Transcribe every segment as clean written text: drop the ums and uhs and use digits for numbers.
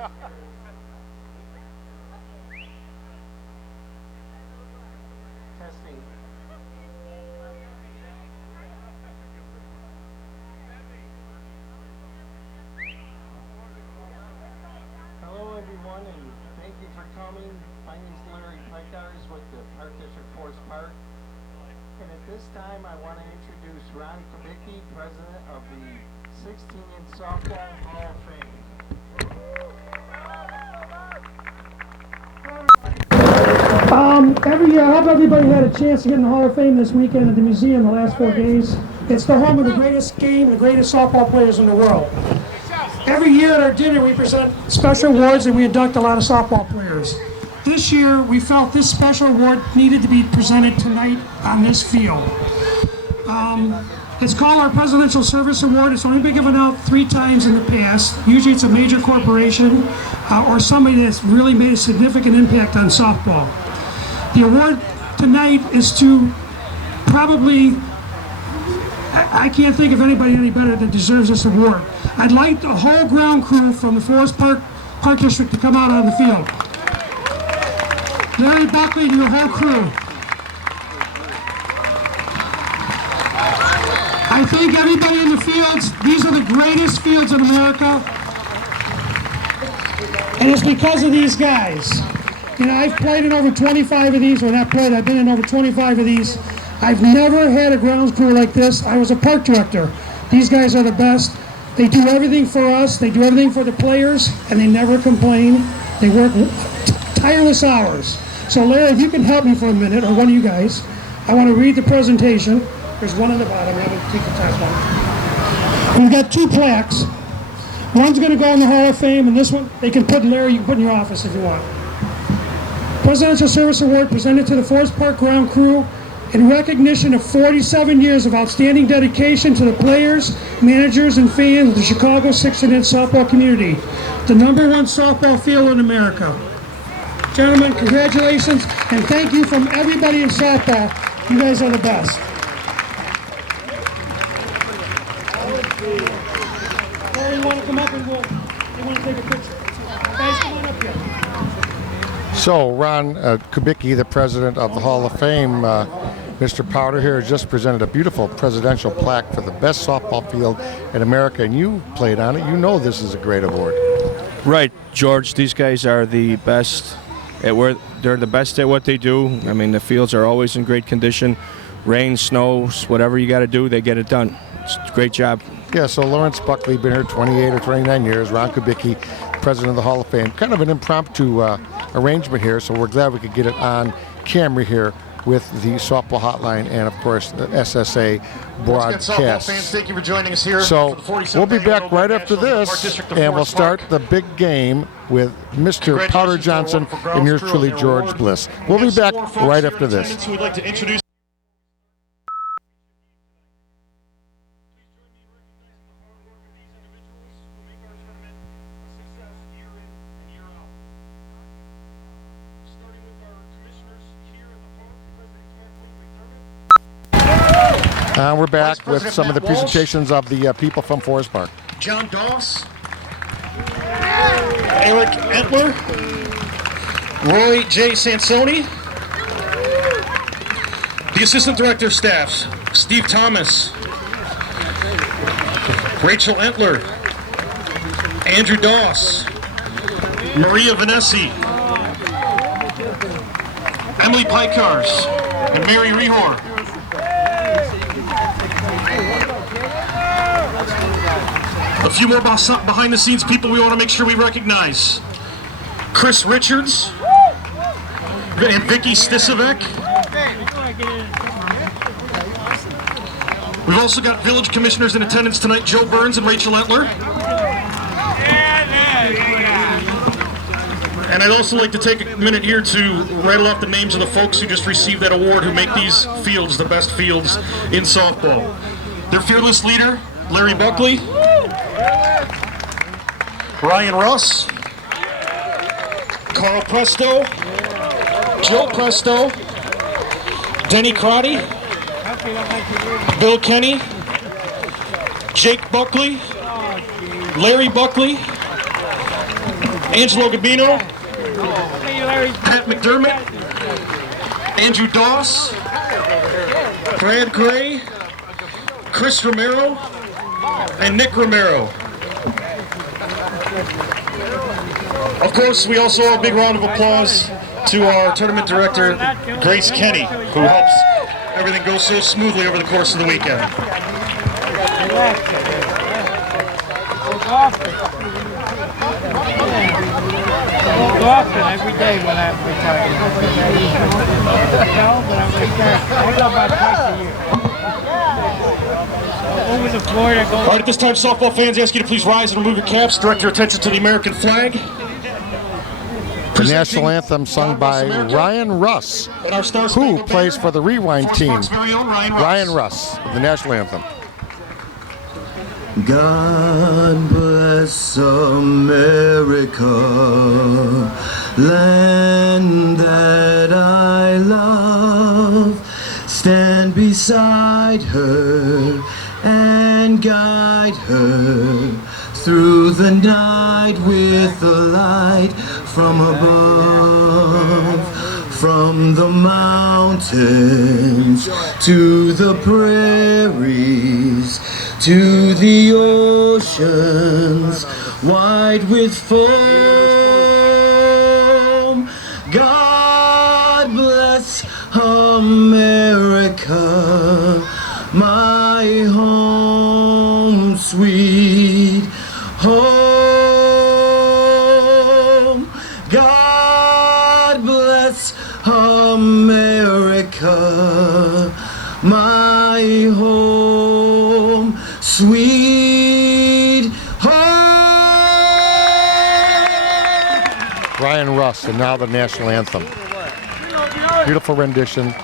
Testing. Hello everyone, and thank you for coming. My name is Larry Pikars with the Park District Forest Park. And at this time I want to introduce Ron Kubicki, President of the 16-inch Softball Hall of Fame. Every year, I hope everybody had a chance to get in the Hall of Fame this weekend at the museum the last 4 days. It's the home of the greatest game, the greatest softball players in the world. Every year at our dinner, we present special awards and we induct a lot of softball players. This year, we felt this special award needed to be presented tonight on this field. It's called our Presidential Service Award. It's only been given out 3 times in the past. Usually it's a major corporation or somebody that's really made a significant impact on softball. The award tonight is to probably, I can't think of anybody any better that deserves this award. I'd like the whole ground crew from the Forest Park District to come out on the field. Larry Buckley and your whole crew. I thank everybody in the fields. These are the greatest fields in America. And it's because of these guys. You know, I've played in over 25 of these, or not played, I've been in over 25 of these. I've never had a grounds crew like this. I was a park director. These guys are the best. They do everything for us, they do everything for the players, and they never complain. They work tireless hours. So Larry, if you can help me for a minute, or one of you guys, I want to read the presentation. There's one on the bottom, I'm going to take the top one. We've got 2 plaques. One's going to go in the Hall of Fame, and this one, they can put, Larry, you can put in your office if you want. Presidential Service Award presented to the Forest Park ground crew in recognition of 47 years of outstanding dedication to the players, managers, and fans of the Chicago 16-inch softball community, the #1 softball field in America. Gentlemen, congratulations, and thank you from everybody in softball. You guys are the best. Larry, you want to come up and they want to take a picture? Guys, come on up here. So, Ron Kubicki, the president of the Hall of Fame, Mr. Powder here has just presented a beautiful presidential plaque for the best softball field in America, and you played on it. You know this is a great award. Right, George. These guys are the best they're the best at what they do. I mean, the fields are always in great condition. Rain, snows, whatever you got to do, they get it done. It's a great job. Yeah, so Lawrence Buckley, been here 28 or 29 years. Ron Kubicki, president of the Hall of Fame. Kind of an impromptu arrangement here, so we're glad we could get it on camera here with the softball hotline and, of course, the SSA broadcast. Softball fans, thank you for joining us here. So we'll be back right after this, and we'll start the big game with Mr. Powder Johnson and yours truly, George Bliss. We'll be back right after this. We'd like to introduce we're back with some of the presentations of the people from Forest Park. John Doss, Eric Entler, Roy J. Sansoni, the Assistant Director of Staffs, Steve Thomas, Rachel Entler, Andrew Doss, Maria Vanesi, Emily Pikars, and Mary Rehor. A few more behind-the-scenes people we want to make sure we recognize. Chris Richards and Vicky Stisevec. We've also got village commissioners in attendance tonight, Joe Burns and Rachel Entler. And I'd also like to take a minute here to rattle off the names of the folks who just received that award, who make these fields the best fields in softball. Their fearless leader, Larry Buckley, Ryan Russ, Carl Presto, Joe Presto, Denny Crotty, Bill Kenny, Jake Buckley, Larry Buckley, Angelo Gabino, Pat McDermott, Andrew Doss, Brad Gray, Chris Romero, and Nick Romero. Of course, we also have a big round of applause to our tournament director, Grace Kenny, who helps everything go so smoothly over the course of the weekend. Often, every day when I'm retired. No, but I'm retired. I go about twice a year. Over the floor, I go. All right, at this time, softball fans, I ask you to please rise and remove your caps. Direct your attention to the American flag. The national anthem sung by Ryan Russ, who plays for the Rewind team. Ryan Russ, the national anthem. God bless America, land that I love. Stand beside her and guide her through the night with the light from above. From the mountains to the prairies, to the oceans wide with foam. God bless America, my home, sweet home. God bless America, my home, sweet home. Ryan Russ, and now the national anthem. Beautiful rendition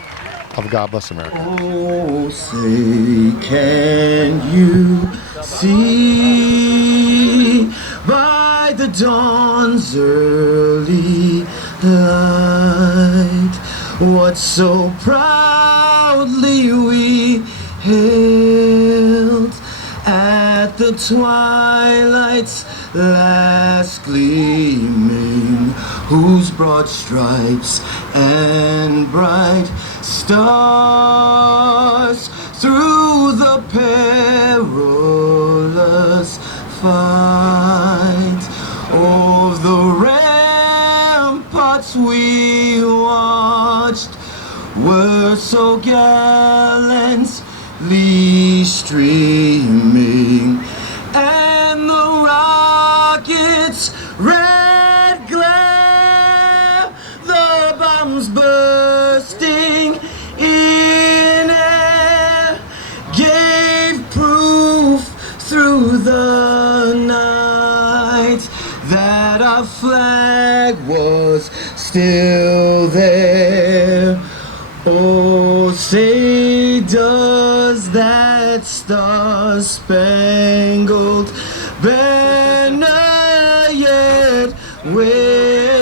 of God Bless America. Oh, say, can you see by the dawn's early light what so proudly we hailed at the twilight's last gleaming, whose broad stripes and bright stars through the perilous fight of the ramparts we watched were so gallantly streaming, and the rockets' red glare, the bombs bursting in air, gave proof through the night that our flag was still there. Oh, say, does that star-spangled banner yet wave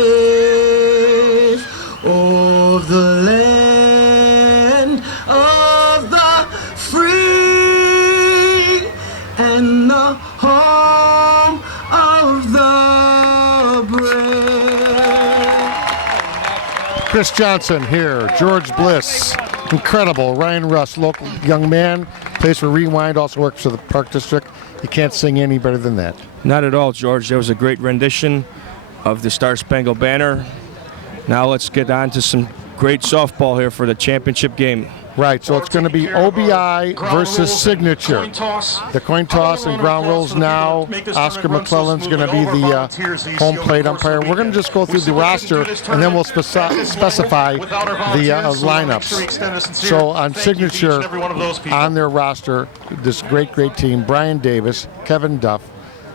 over the land of the free and the home of the brave? Chris Johnson here, George Bliss, incredible. Ryan Russ, local young man, plays for Rewind, also works for the Park District. You can't sing any better than that. Not at all, George. That was a great rendition of the Star Spangled Banner. Now let's get on to some great softball here for the championship game. Right, so it's going to be OBI versus Signature. The coin toss and ground rules now. Oscar McClellan's going to be the home plate umpire. We're going to just go through the roster, and then we'll specify the lineups. So on Signature, on their roster, this great team, Brian Davis, Kevin Duff,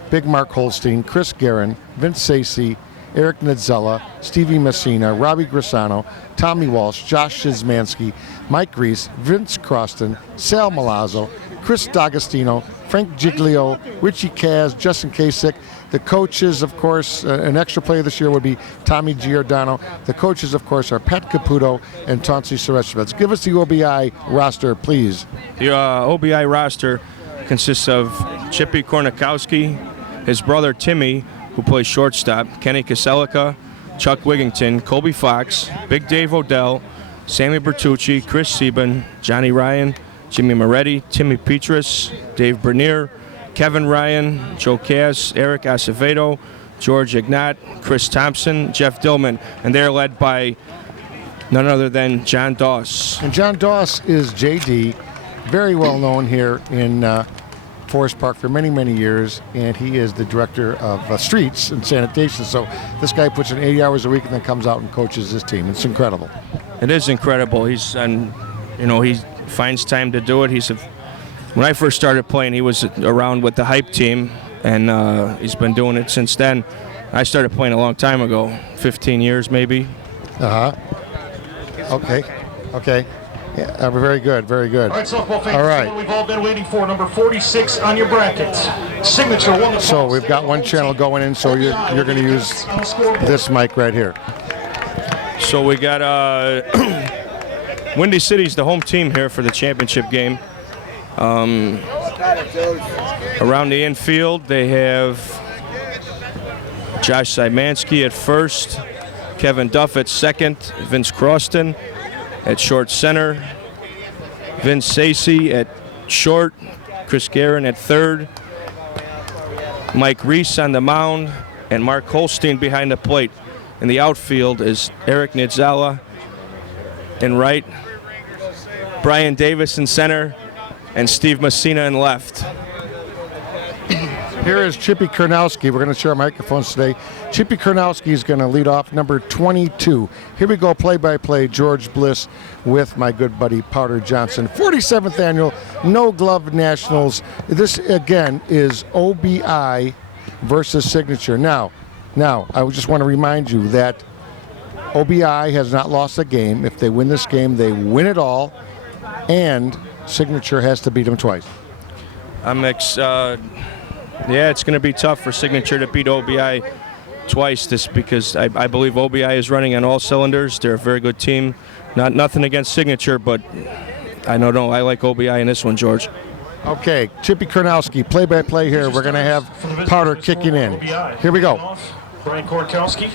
Big Mark Holstein, Chris Guerin, Vince Sacy, Eric Nadzella, Stevie Messina, Robbie Grisano, Tommy Walsh, Josh Shizmansky, Mike Reese, Vince Croston, Sal Malazzo, Chris D'Agostino, Frank Giglio, Richie Kaz, Justin Kasich. The coaches, of course, an extra player this year would be Tommy Giordano. The coaches, of course, are Pat Caputo and Taunsi Sereshvets. Give us the OBI roster, please. The OBI roster consists of Chippy Kornikowski, his brother Timmy, who plays shortstop, Kenny Kaselika, Chuck Wigington, Colby Fox, Big Dave Odell, Sammy Bertucci, Chris Sieben, Johnny Ryan, Jimmy Moretti, Timmy Petrus, Dave Bernier, Kevin Ryan, Joe Cass, Eric Acevedo, George Ignat, Chris Thompson, Jeff Dillman, and they're led by none other than John Doss. And John Doss is JD, very well known here in Forest Park for many, many years, and he is the director of streets and sanitation. So this guy puts in 80 hours a week and then comes out and coaches his team. It's incredible. It is incredible. He finds time to do it. When I first started playing, he was around with the hype team, and he's been doing it since then. I started playing a long time ago, 15 years maybe. Okay. Yeah, very good, very good. All right, softball fans, All right. what we've all been waiting for, number 46 on your bracket. Signature won the So toss. we've got one channel going in, so you're going to use this mic right here. So we got Windy City's the home team here for the championship game. Around the infield, they have Josh Szymanski at first, Kevin Duff at second, Vince Croston at short center, Vince Sacy at short, Chris Guerin at third, Mike Reese on the mound, and Mark Holstein behind the plate. In the outfield is Eric Nidzala in right, Brian Davis in center, and Steve Messina in left. Here is Chippy Karnowski. We're going to share microphones today. Chippy Karnowski is going to lead off, number 22. Here we go, play-by-play, George Bliss with my good buddy Powder Johnson. 47th annual No Glove Nationals. This, again, is OBI versus Signature. Now, I just want to remind you that OBI has not lost a game. If they win this game, they win it all, and Signature has to beat them twice. Yeah, it's going to be tough for Signature to beat OBI twice, because I believe OBI is running on all cylinders. They're a very good team. Nothing against Signature, but I like OBI in this one, George. Okay, Chippy Karnowski, play-by-play here. We're going to have Powder kicking in. Here we go. Brian Kornkowski,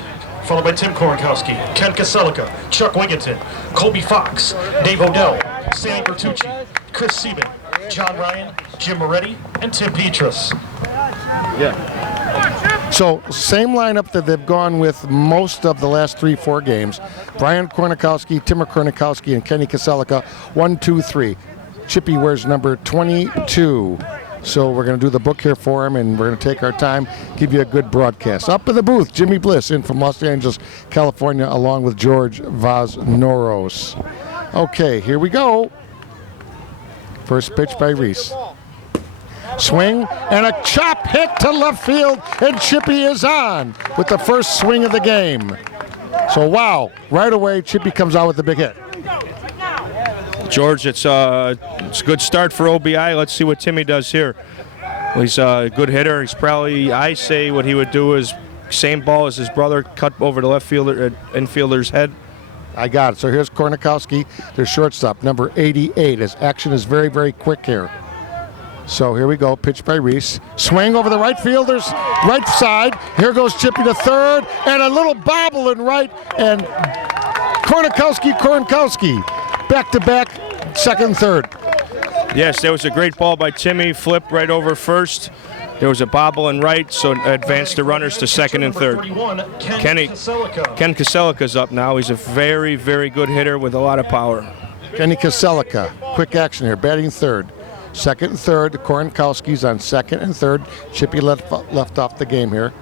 followed by Tim Kornkowski, Ken Kaselika, Chuck Wigington, Colby Fox, Dave Odell, Sammy Bertucci, Chris Sieben, John Ryan, Jim Moretti, and Tim Petrus. So, same lineup that they've gone with most of the last 3-4 games. Brian Kornikowski, Timur Kornikowski, and Kenny Kaselika. 1, 2, 3. Chippy wears number 22. So we're going to do the book here for him, and we're going to take our time, give you a good broadcast. Up in the booth, Jimmy Bliss in from Los Angeles, California, along with George Vaznoros. Okay, here we go. First pitch by Reese. Swing and a chop hit to left field, and Chippy is on with the first swing of the game. So wow, right away Chippy comes out with the big hit. George, it's a good start for OBI. Let's see what Timmy does here. Well, he's a good hitter. He's probably, I say what he would do is same ball as his brother, cut over the left fielder, infielder's head. I got it. So here's Kornikowski, their shortstop, number 88. His action is very, very quick here. So here we go, pitch by Reese. Swing over the right fielder's right side. Here goes Chippy to third, and a little bobble in right, and Kornikowski, back-to-back, second, third. Yes, that was a great ball by Timmy, flipped right over first. There was a bobble in right, so advanced the runners to second and third. Ken Kaselika's up now. He's a very, very good hitter with a lot of power. Kenny Kaselika, quick action here, batting third. Second and third, Kornkowski's on second and third. Chippy left off the game here.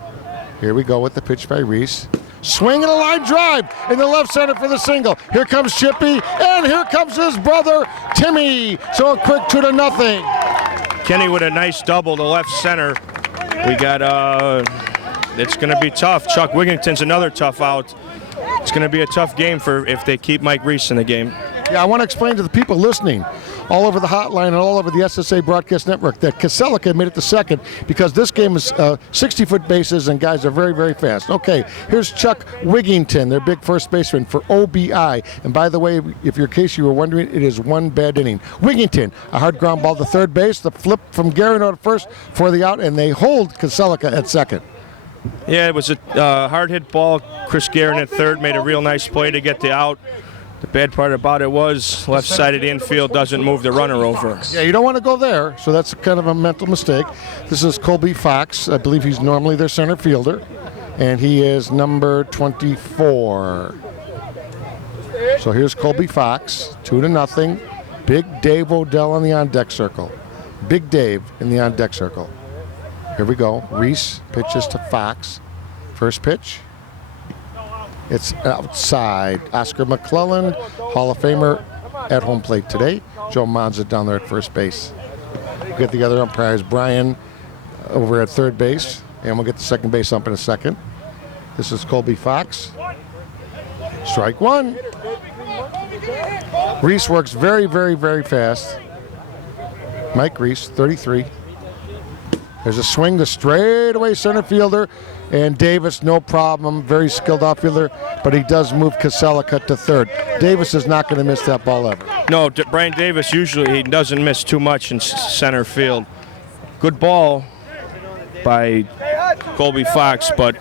Here we go with the pitch by Reese. Swing and a line drive in the left center for the single. Here comes Chippy, and here comes his brother, Timmy. So a quick 2-0. Kenny with a nice double to left center. We got, it's going to be tough. Chuck Wigington's another tough out. It's going to be a tough game if they keep Mike Reese in the game. Yeah, I want to explain to the people listening all over the hotline and all over the SSA Broadcast Network that Kaselika made it to second because this game is 60-foot bases and guys are very, very fast. Okay, here's Chuck Wigington, their big first baseman for OBI. And by the way, in case you were wondering, it is one bad inning. Wigington, a hard ground ball to third base, the flip from Guerin to first for the out, and they hold Kaselika at second. Yeah, it was a hard hit ball. Chris Guerin at third made a real nice play to get the out. The bad part about it was left side of the infield doesn't move the runner over. Yeah, you don't want to go there, so that's kind of a mental mistake. This is Colby Fox. I believe he's normally their center fielder, and he is number 24. So here's Colby Fox, 2-0. Big Dave Odell on the on-deck circle. Big Dave in the on-deck circle. Here we go. Reese pitches to Fox. First pitch. It's outside. Oscar McClellan, Hall of Famer, at home plate today. Joe Monza down there at first base. We'll get the other umpires, Brian over at third base, and we'll get the second base ump in a second. This is Colby Fox. Strike one. Reese works very, very, very fast. Mike Reese, 33. There's a swing to straightaway center fielder, and Davis, no problem, very skilled outfielder, but he does move Kaselica to third. Davis is not going to miss that ball ever. No, Brian Davis usually he doesn't miss too much in center field. Good ball by Colby Fox, but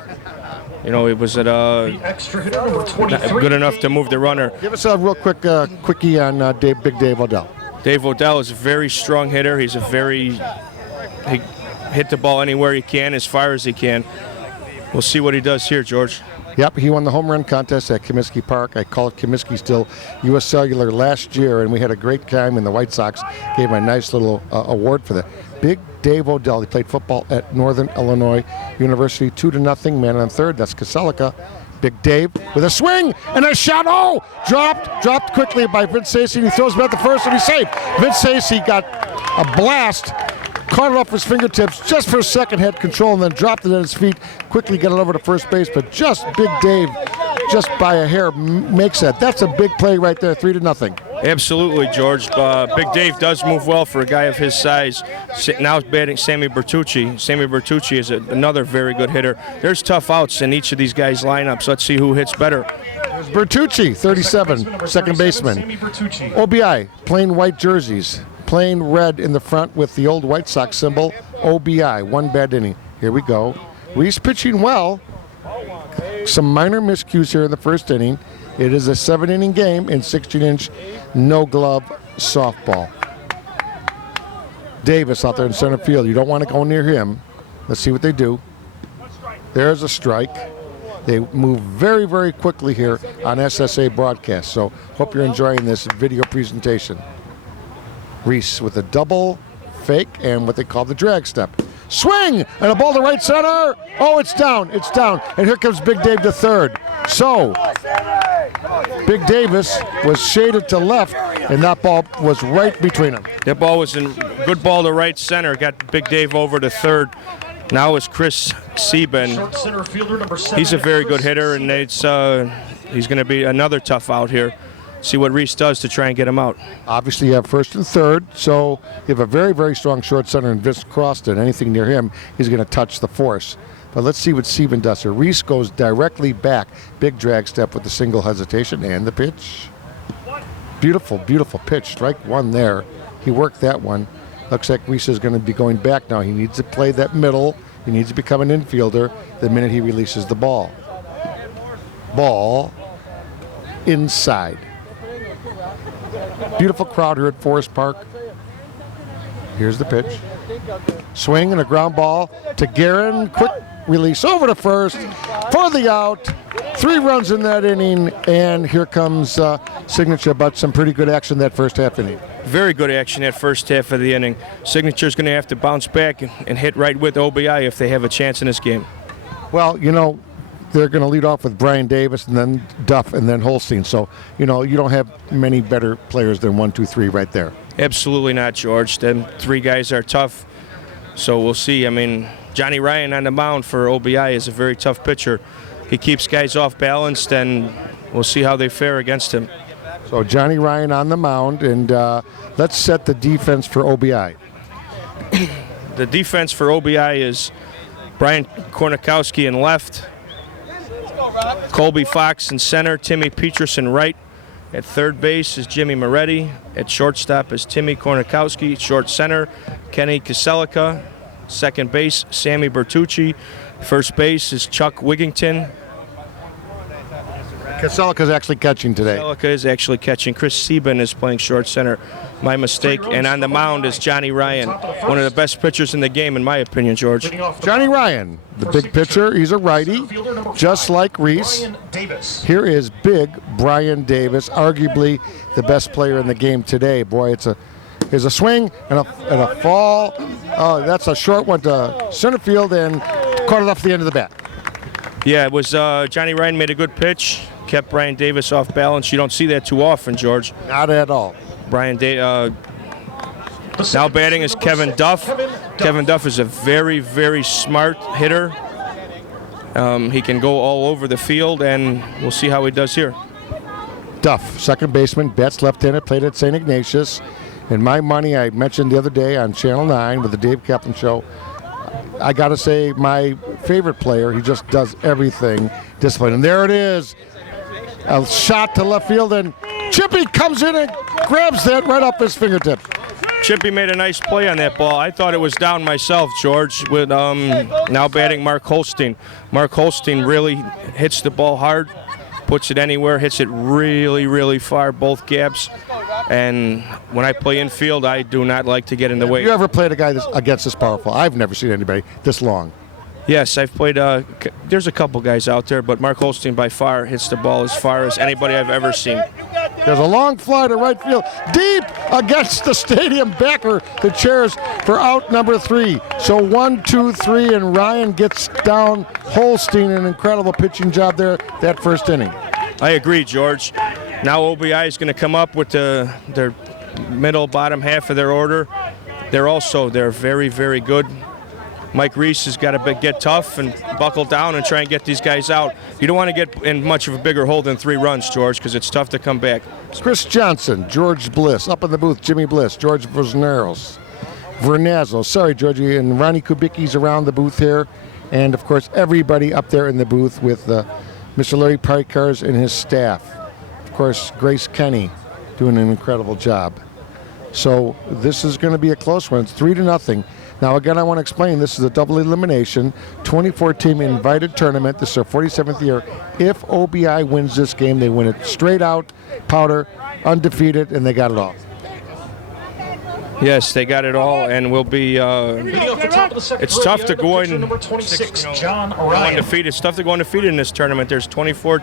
you know it was at Extra hitter number 23. good enough to move the runner. Give us a real quick quickie on Big Dave Odell. Dave Odell is a very strong hitter. He hit the ball anywhere he can, as far as he can. We'll see what he does here, George. Yep, he won the home run contest at Comiskey Park. I call it Comiskey still. U.S. Cellular last year, and we had a great time, and the White Sox gave him a nice little award for that. Big Dave Odell, he played football at Northern Illinois University, 2-0, man on third. That's Kaselica. Big Dave with a swing and a shot. Oh, dropped quickly by Vince Sacy. He throws him at the first, and he's safe. Vince Sacy got a blast. Caught it off his fingertips just for a second, had control, and then dropped it at his feet. Quickly got it over to first base, but just Big Dave, just by a hair, makes that. That's a big play right there, 3-0. Absolutely, George. Big Dave does move well for a guy of his size. Now batting Sammy Bertucci. Sammy Bertucci is another very good hitter. There's tough outs in each of these guys' lineups. Let's see who hits better. There's Bertucci, 37, second baseman. OBI, plain white jerseys. Plain red in the front with the old White Sox symbol, OBI, one bad inning. Here we go. Reese pitching well. Some minor miscues here in the first inning. It is a 7-inning game in 16-inch no-glove softball. Davis out there in center field. You don't want to go near him. Let's see what they do. There's a strike. They move very, very quickly here on SSA broadcast. So hope you're enjoying this video presentation. Reese with a double fake and what they call the drag step. Swing and a ball to right center. Oh, it's down. And here comes Big Dave to third. So Big Davis was shaded to left, and that ball was right between them. That ball was in good ball to right center. Got Big Dave over to third. Now is Chris Sieben. He's a very good hitter, and he's going to be another tough out here. See what Reese does to try and get him out. Obviously, you have first and third, so you have a very, very strong short center in Vince Croston. Anything near him, he's going to touch the force. But let's see what Sieben does here. Reese goes directly back. Big drag step with the single hesitation and the pitch. Beautiful, beautiful pitch. Strike one there. He worked that one. Looks like Reese is going to be going back now. He needs to play that middle. He needs to become an infielder the minute he releases the ball. Ball inside. Beautiful crowd here at Forest Park. Here's the pitch. Swing and a ground ball to Guerin. Quick release over to first for the out. 3 runs in that inning, and here comes Signature, but some pretty good action that first half inning. Very good action that first half of the inning. Signature's going to have to bounce back and hit right with OBI if they have a chance in this game. Well, you know, they're going to lead off with Brian Davis and then Duff and then Holstein. So, you know, you don't have many better players than 1, 2, 3 right there. Absolutely not, George. Them 3 guys are tough. So we'll see. I mean, Johnny Ryan on the mound for OBI is a very tough pitcher. He keeps guys off balanced, and we'll see how they fare against him. So Johnny Ryan on the mound, and let's set the defense for OBI. The defense for OBI is Brian Kornikowski in left, Colby Fox in center, Timmy Peterson right. At third base is Jimmy Moretti. At shortstop is Timmy Kornikowski. Short center, Kenny Kaselica. Second base, Sammy Bertucci. First base is Chuck Wigington. Kaselica's actually catching today. Kaselica is actually catching. Chris Sieben is playing short center. My mistake. And on the mound is Johnny Ryan, one of the best pitchers in the game, in my opinion, George. Johnny Ryan, the big pitcher. He's a righty, just like Reese. Here is big Brian Davis, arguably the best player in the game today. Boy, there's a swing and a fall. Oh, that's a short one to center field and caught it off the end of the bat. Yeah, it was Johnny Ryan made a good pitch, kept Brian Davis off balance. You don't see that too often, George. Not at all. Now batting is Kevin Duff. Kevin Duff is a very, very smart hitter. He can go all over the field, and we'll see how he does here. Duff, second baseman, bats left-handed, played at St. Ignatius. And my money, I mentioned the other day on Channel 9 with the Dave Kaplan Show, I got to say my favorite player, he just does everything disciplined. And there it is, a shot to left field, and Chippy comes in and grabs that right off his fingertip. Chippy made a nice play on that ball. I thought it was down myself, George, with now batting Mark Holstein. Mark Holstein really hits the ball hard, puts it anywhere, hits it really, really far, both gaps. And when I play infield, I do not like to get in the way. Have you ever played a guy against this powerful? I've never seen anybody this long. Yes, I've played, there's a couple guys out there, but Mark Holstein by far hits the ball as far as anybody I've ever seen. There's a long fly to right field, deep against the stadium backer, the chairs for out number 3. So 1, 2, 3, and Ryan gets down Holstein. An incredible pitching job there that first inning. I agree, George. Now OBI is going to come up with their middle, bottom half of their order. They're very, very good. Mike Reese has got to get tough and buckle down and try and get these guys out. You don't want to get in much of a bigger hole than 3 runs, George, because it's tough to come back. Chris Johnson, George Bliss, up in the booth, Jimmy Bliss, George Vernazzo, sorry, Georgie, and Ronnie Kubicki's around the booth here. And, of course, everybody up there in the booth with Mr. Larry Pikars and his staff. Of course, Grace Kenny doing an incredible job. So this is going to be a close one. It's 3-0. Now, again, I want to explain, this is a double elimination, 24-team invited tournament. This is their 47th year. If OBI wins this game, they win it straight out, powder, undefeated, and they got it all. Yes, they got it all, and we'll be. It's tough to go in undefeated. It's tough to go undefeated in this tournament. There's 24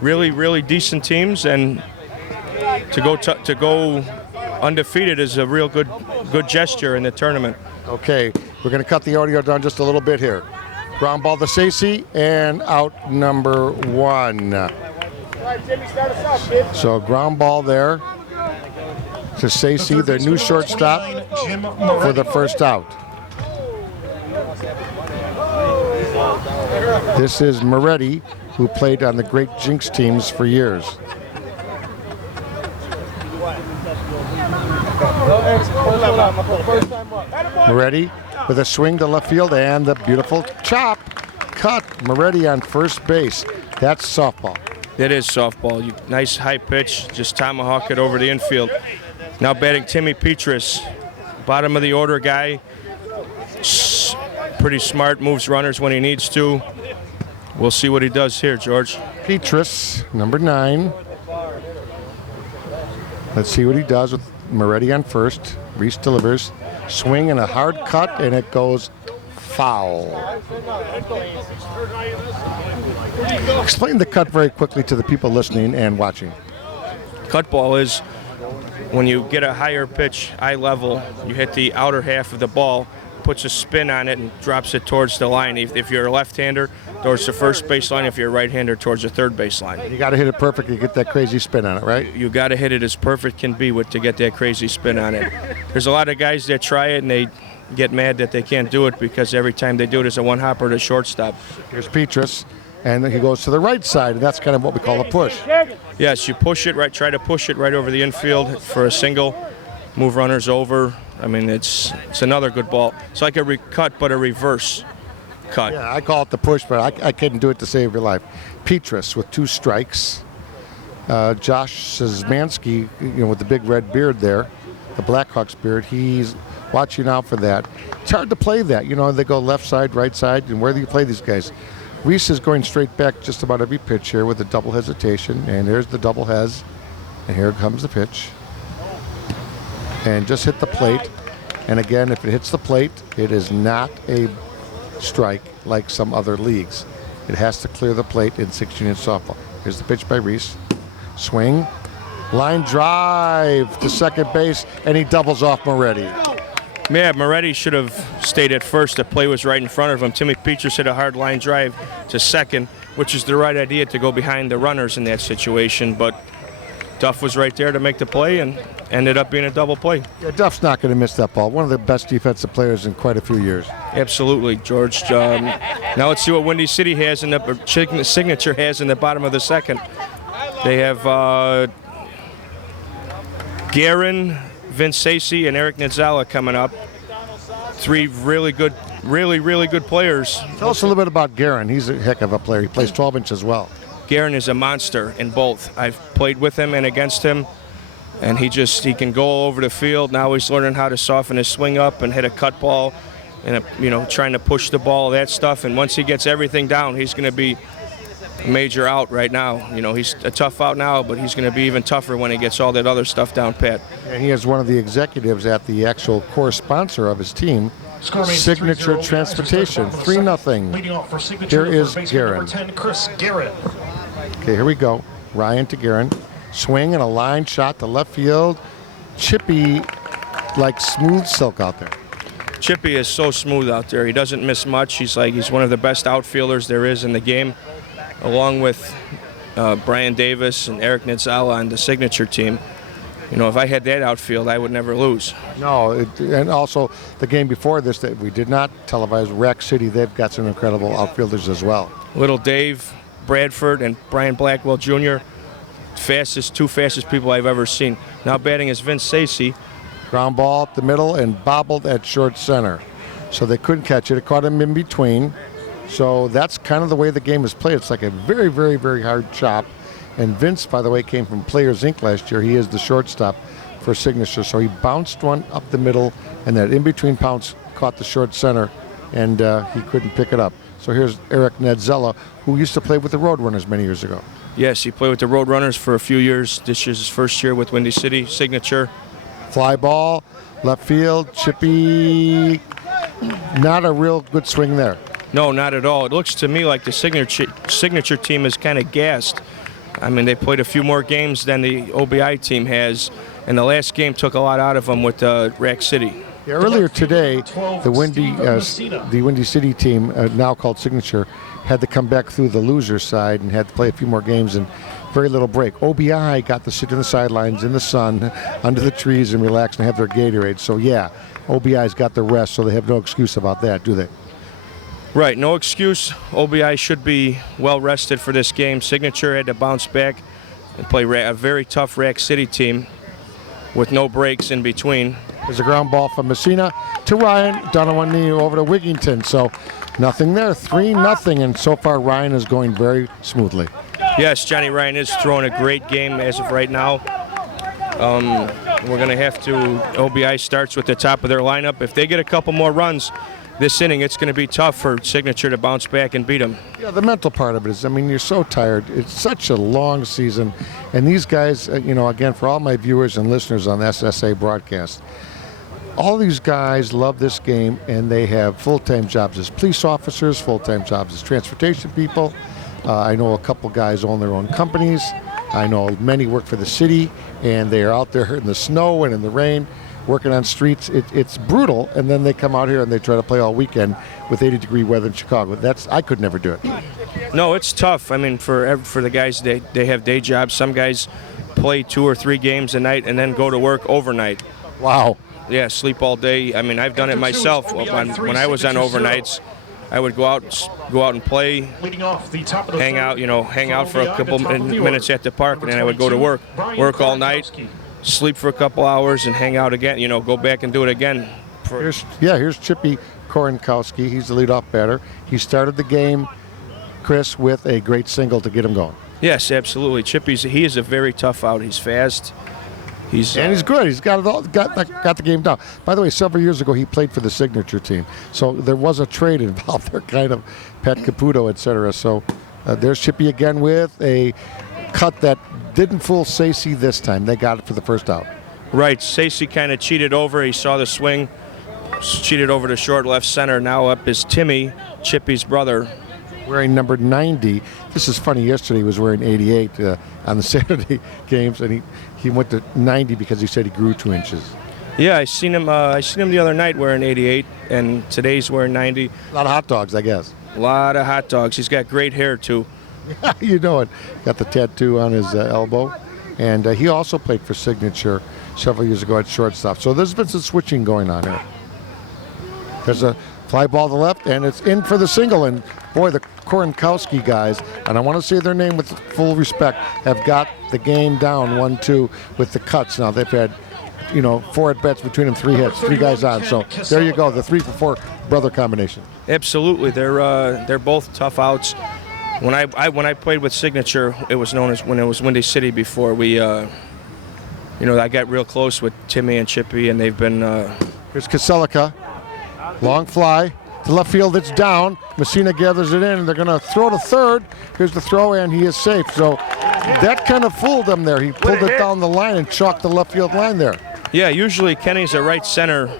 really, really decent teams, and to go undefeated is a real good gesture in the tournament. Okay, we're going to cut the audio down just a little bit here. Ground ball to Stacey, and out number 1. So ground ball there to Stacey, their new shortstop, for the first out. This is Moretti, who played on the great Jinx teams for years. Moretti with a swing to left field and the beautiful chop cut. Moretti on first base. That's softball. It is softball. Nice high pitch, just tomahawk it over the infield. Now batting Timmy Petrus, bottom of the order guy. Pretty smart, moves runners when he needs to. We'll see what he does here, George. Petrus, number 9. Let's see what he does with Moretti on first. Reese delivers. Swing and a hard cut, and it goes foul. Explain the cut very quickly to the people listening and watching. Cut ball is when you get a higher pitch, eye level, you hit the outer half of the ball, puts a spin on it and drops it towards the line. If you're a left-hander, towards the first base line. If you're a right-hander, towards the third base line. You got to hit it perfect to get that crazy spin on it, right? You got to hit it as perfect can be to get that crazy spin on it. There's a lot of guys that try it and they get mad that they can't do it because every time they do it, it's a one-hopper to shortstop. Here's Petrus, and he goes to the right side, and that's kind of what we call a push. Yes, you push it right, try to push it right over the infield for a single, move runners over. I mean, it's another good ball. It's like a cut, but a reverse cut. Yeah, I call it the push, but I couldn't do it to save your life. Petrus with 2 strikes. Josh Szymanski, with the big red beard there, the Blackhawks beard, he's watching out for that. It's hard to play that. You know, they go left side, right side, and where do you play these guys? Reese is going straight back just about every pitch here with a double hesitation, and there's the double hes, and here comes the pitch. And just hit the plate. And again, if it hits the plate, it is not a strike like some other leagues. It has to clear the plate in 16-inch softball. Here's the pitch by Reese. Swing. Line drive to second base, and he doubles off Moretti. Yeah, Moretti should have stayed at first. The play was right in front of him. Timmy Petras hit a hard line drive to second, which is the right idea to go behind the runners in that situation. But Duff was right there to make the play and ended up being a double play. Yeah, Duff's not going to miss that ball. One of the best defensive players in quite a few years. Absolutely, George. Now let's see what Windy City has in the Signature has in the bottom of the second. They have Guerin, Vince Sacy, and Eric Nizzala coming up. Three really good players. Tell us a little bit about Guerin. He's a heck of a player. He plays 12-inch as well. Guerin is a monster in both. I've played with him and against him, and he can go all over the field. Now he's learning how to soften his swing up and hit a cut ball, and trying to push the ball, that stuff. And once he gets everything down, he's going to be a major out right now. You know, he's a tough out now, but he's going to be even tougher when he gets all that other stuff down pat. And he is one of the executives at the actual core sponsor of his team, Signature Transportation. 3-0. Here is Guerin. Chris Guerin. Okay, here we go. Ryan to Guerin. Swing and a line shot to left field. Chippy like smooth silk out there. Chippy is so smooth out there. He doesn't miss much. He's one of the best outfielders there is in the game, along with Brian Davis and Eric Nizzala on the Signature team. You know, if I had that outfield, I would never lose. No, and also the game before this that we did not televise, Rack City, they've got some incredible outfielders as well. Little Dave Bradford and Brian Blackwell Jr., two fastest people I've ever seen. Now batting is Vince Sacy. Ground ball up the middle and bobbled at short center. So they couldn't catch it. It caught him in between. So that's kind of the way the game is played. It's like a very, very, very hard chop. And Vince, by the way, came from Players Inc. last year. He is the shortstop for Signature. So he bounced one up the middle, and that in-between bounce caught the short center, and he couldn't pick it up. So here's Eric Nizzala, who used to play with the Roadrunners many years ago. Yes, he played with the Roadrunners for a few years. This is his first year with Windy City Signature. Fly ball, left field, Chippy. Not a real good swing there. No, not at all. It looks to me like the Signature team is kind of gassed. I mean, they played a few more games than the OBI team has, and the last game took a lot out of them with Rack City. Yeah, earlier today, the Windy City team, now called Signature, had to come back through the loser side and had to play a few more games and very little break. OBI got to sit in the sidelines in the sun, under the trees, and relax and have their Gatorade. So yeah, OBI's got the rest, so they have no excuse about that, do they? Right, no excuse. OBI should be well rested for this game. Signature had to bounce back and play a very tough Rack City team with no breaks in between. There's a ground ball from Messina to Ryan. Down on one knee over to Wigington. So nothing there. 3-0. And so far Ryan is going very smoothly. Yes, Johnny Ryan is throwing a great game as of right now. We're going to have to, OBI starts with the top of their lineup. If they get a couple more runs this inning, it's going to be tough for Signature to bounce back and beat them. Yeah, the mental part of it is, I mean, you're so tired. It's such a long season. And these guys, again, for all my viewers and listeners on SSA broadcast, all these guys love this game, and they have full-time jobs as police officers, full-time jobs as transportation people. I know a couple guys own their own companies. I know many work for the city, and they are out there in the snow and in the rain, working on streets. It's brutal, and then they come out here and they try to play all weekend with 80-degree weather in Chicago. I could never do it. No, it's tough. I mean, for the guys, they have day jobs. Some guys play 2 or 3 games a night and then go to work overnight. Wow. Yeah, sleep all day. I mean, I've done it myself. When I was on overnights, I would go out and play, hang out for a couple minutes at the park, and then I would go to work all night, sleep for a couple hours, and hang out again. Go back and do it again. Here's Chippy Korenkowski. He's the leadoff batter. He started the game, Chris, with a great single to get him going. Yes, absolutely. He is a very tough out. He's fast. He's good. He's got it all. Got the game down. By the way, several years ago he played for the signature team, so there was a trade involved there, kind of Pat Caputo, etc. So there's Chippy again with a cut that didn't fool Stacey this time. They got it for the first out. right. Stacey kind of cheated over. He saw the swing, cheated over to short left center. Now up is Timmy, Chippy's brother. Wearing number 90. This is funny. Yesterday he was wearing 88 on the Saturday games, and he went to 90 because he said he grew 2 inches. Yeah, I seen him the other night wearing 88, and today's wearing 90. A lot of hot dogs, I guess. A lot of hot dogs. He's got great hair too. You know it. Got the tattoo on his elbow, and he also played for Signature several years ago at shortstop. So there's been some switching going on here. There's a fly ball to the left, and it's in for the single. And boy, the Korenkowski guys, and I want to say their name with full respect, have got the game down 1-2 with the cuts. Now they've had, 4 at bats between them, 3 hits, 3 guys on. So there you go, the 3-for-4 brother combination. Absolutely, they're both tough outs. When I played with Signature, it was known as when it was Windy City before. We, I got real close with Timmy and Chippy, and they've been. Here's Kaselica, long fly to left field. It's down. Messina gathers it in, and they're going to throw to third. Here's the throw, and he is safe. So that kind of fooled them there. He pulled it down the line and chalked the left field line there. Yeah, usually Kenny's a right center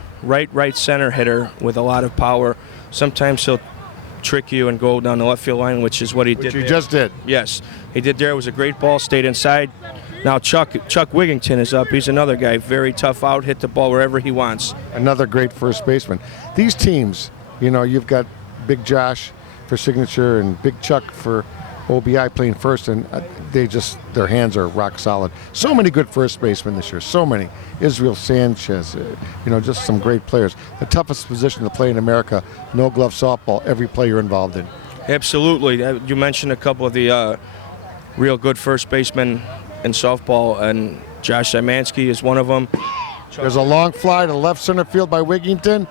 hitter with a lot of power. Sometimes he'll trick you and go down the left field line, which is what he did. Which he there. just did. Yes, he did there. It was a great ball, stayed inside. Now Chuck Wigington is up. He's another guy, very tough out, hit the ball wherever he wants. Another great first baseman. These teams, you've got Big Josh for Signature and Big Chuck for OBI playing first, and their hands are rock solid. So many good first basemen this year, so many. Israel Sanchez, just some great players. The toughest position to play in America, no glove softball, every player involved in. Absolutely. You mentioned a couple of the real good first basemen in softball, and Josh Szymanski is one of them. There's a long fly to left center field by Wigington.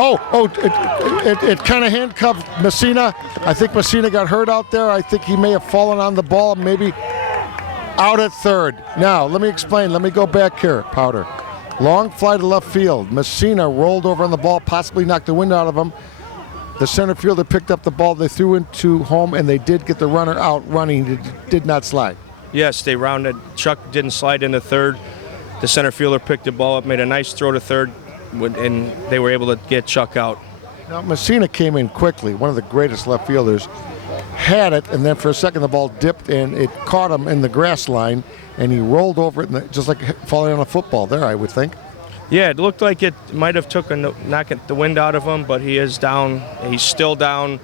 It kind of handcuffed Messina. I think Messina got hurt out there. I think he may have fallen on the ball, maybe out at third. Now, let me explain. Let me go back here, Powder. Long fly to left field. Messina rolled over on the ball, possibly knocked the wind out of him. The center fielder picked up the ball. They threw into home, and they did get the runner out running. It did not slide. Yes, they rounded. Chuck didn't slide into third. The center fielder picked the ball up, made a nice throw to third, and they were able to get Chuck out. Now, Messina came in quickly, one of the greatest left fielders, had it, and then for a second the ball dipped, and it caught him in the grass line, and he rolled over it, just like falling on a football there, I would think. Yeah, it looked like it might have knocked the wind out of him, but he is down. He's still down.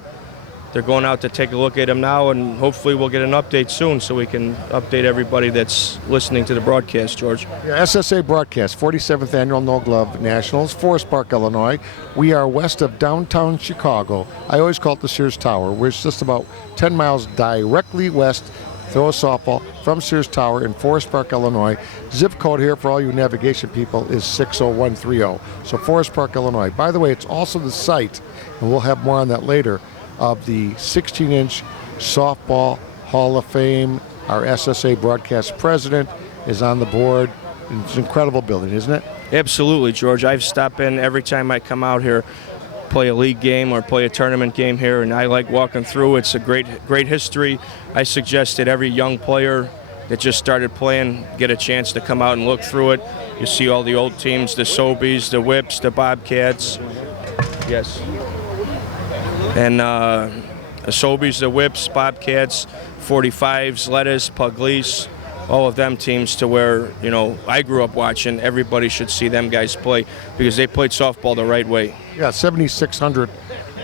They're going out to take a look at him now, and hopefully we'll get an update soon so we can update everybody that's listening to the broadcast, George. Yeah, SSA broadcast, 47th Annual No Glove Nationals, Forest Park, Illinois. We are west of downtown Chicago. I always call it the Sears Tower. We're just about 10 miles directly west, throw a softball, from Sears Tower in Forest Park, Illinois. Zip code here for all you navigation people is 60130. So Forest Park, Illinois. By the way, it's also the site, and we'll have more on that later, of the 16-inch Softball Hall of Fame. Our SSA broadcast president is on the board. It's an incredible building, isn't it? Absolutely, George. I've stopped in every time I come out here, play a league game or play a tournament game here, and I like walking through. It's a great history. I suggest that every young player that just started playing get a chance to come out and look through it. You see all the old teams, the Sobies, the Whips, the Bobcats. Yes. And the Sobies, the Whips, Bobcats, 45s, Lettuce, Pugliese, all of them teams to where, I grew up watching. Everybody should see them guys play because they played softball the right way. Yeah, 7600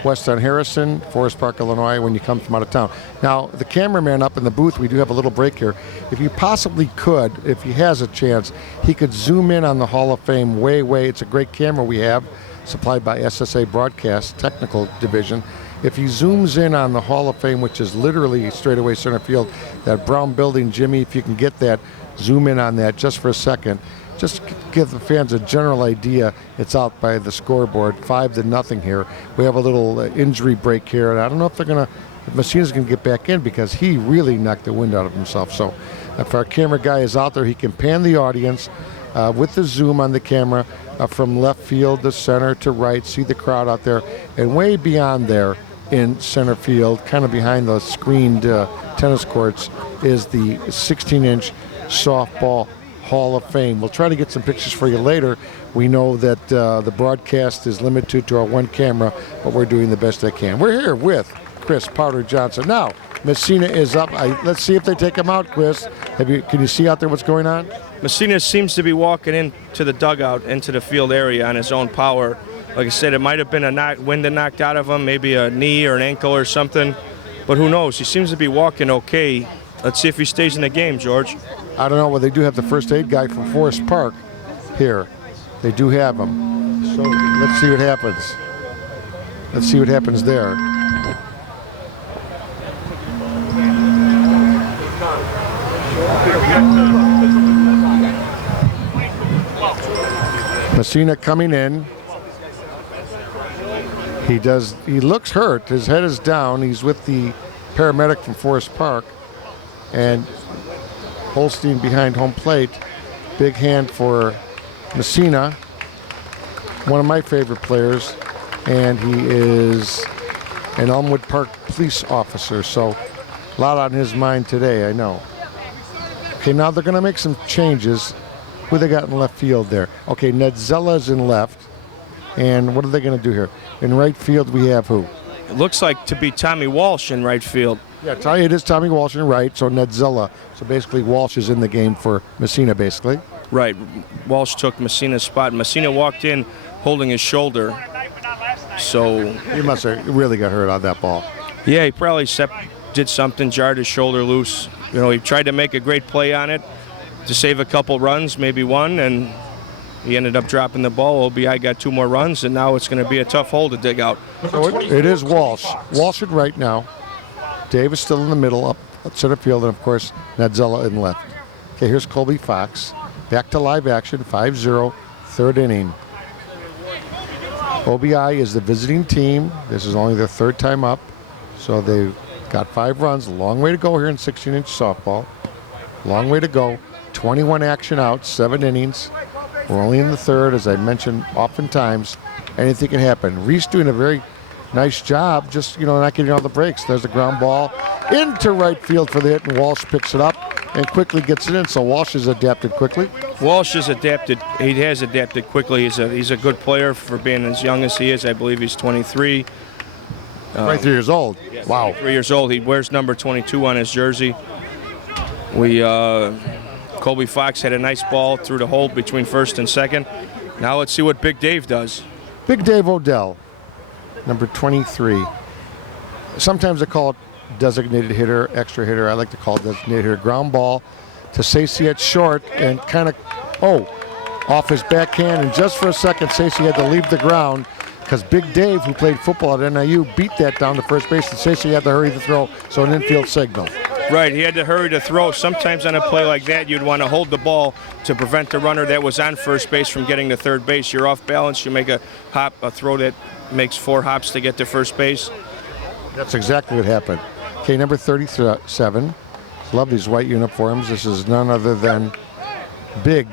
West on Harrison, Forest Park, Illinois, when you come from out of town. Now, the cameraman up in the booth, we do have a little break here. If you possibly could, if he has a chance, he could zoom in on the Hall of Fame way. It's a great camera we have, supplied by SSA Broadcast Technical Division. If he zooms in on the Hall of Fame, which is literally straightaway center field, that brown building, Jimmy, if you can get that, zoom in on that just for a second. Just give the fans a general idea. It's out by the scoreboard, 5-0 here. We have a little injury break here, and I don't know if they're going to if Messina's going to get back in because he really knocked the wind out of himself. So if our camera guy is out there, he can pan the audience with the zoom on the camera from left field to center to right, see the crowd out there, and way beyond there in center field, kind of behind the screened tennis courts, is the 16-inch softball Hall of Fame. We'll try to get some pictures for you later. We know that the broadcast is limited to our one camera, but we're doing the best I can. We're here with Chris Powder Johnson. Now, Messina is up. Let's see if they take him out, Chris. Can you see out there what's going on? Messina seems to be walking into the dugout, into the field area on his own power. Like I said, it might have been a wind that knocked out of him, maybe a knee or an ankle or something. But who knows? He seems to be walking okay. Let's see if he stays in the game, George. I don't know. Well, they do have the first aid guy from Forest Park here. They do have him. So let's see what happens. Let's see what happens there. Messina coming in. He looks hurt. His head is down. He's with the paramedic from Forest Park. And Holstein behind home plate. Big hand for Messina, one of my favorite players, and he is an Elmwood Park police officer, so a lot on his mind today, I know. Okay, now they're going to make some changes. Who they got in left field there? Okay, Nedzella's in left, and what are they going to do here? In right field, we have who? It looks like to be Tommy Walsh in right field. Yeah, it is Tommy Walsh in right, so Nedzella. So basically Walsh is in the game for Messina, basically. Right. Walsh took Messina's spot. Messina walked in holding his shoulder. So He must have really got hurt on that ball. yeah, he probably did something, jarred his shoulder loose. You know, he tried to make a great play on it to save a couple runs, maybe one, and he ended up dropping the ball. OBI got 2 more runs, and now it's going to be a tough hole to dig out. So it is Walsh. Walsh at right now. Dave is still in the middle, up at center field, and of course, Nedzella in left. Okay, here's Colby Fox. Back to live action, 5-0, third inning. OBI is the visiting team. This is only their third time up, so they've got 5 runs. A long way to go here in 16-inch softball. Long way to go. 21 action outs, 7 innings. We're only in the third, as I mentioned oftentimes. Anything can happen. Reese doing a very nice job, just, not getting all the breaks. There's a ground ball into right field for the hit, and Walsh picks it up and quickly gets it in. So Walsh has adapted quickly. Walsh has adapted. He has adapted quickly. He's a good player for being as young as he is. I believe he's 23. 23 years old. Wow. 3 years old. He wears number 22 on his jersey. Colby Fox had a nice ball through the hole between first and second. Now let's see what Big Dave does. Big Dave Odell, number 23. Sometimes they call it designated hitter, extra hitter. I like to call it designated hitter. Ground ball to Stacey at short and kind of, off his backhand. And just for a second, Stacey had to leave the ground because Big Dave, who played football at NIU, beat that down to first base. And Stacey had to hurry to throw, so an infield signal. Right, he had to hurry to throw. Sometimes on a play like that, you'd want to hold the ball to prevent the runner that was on first base from getting to third base. You're off balance, you make a throw that makes 4 hops to get to first base. That's exactly what happened. Okay, number 37. Love these white uniforms. This is none other than big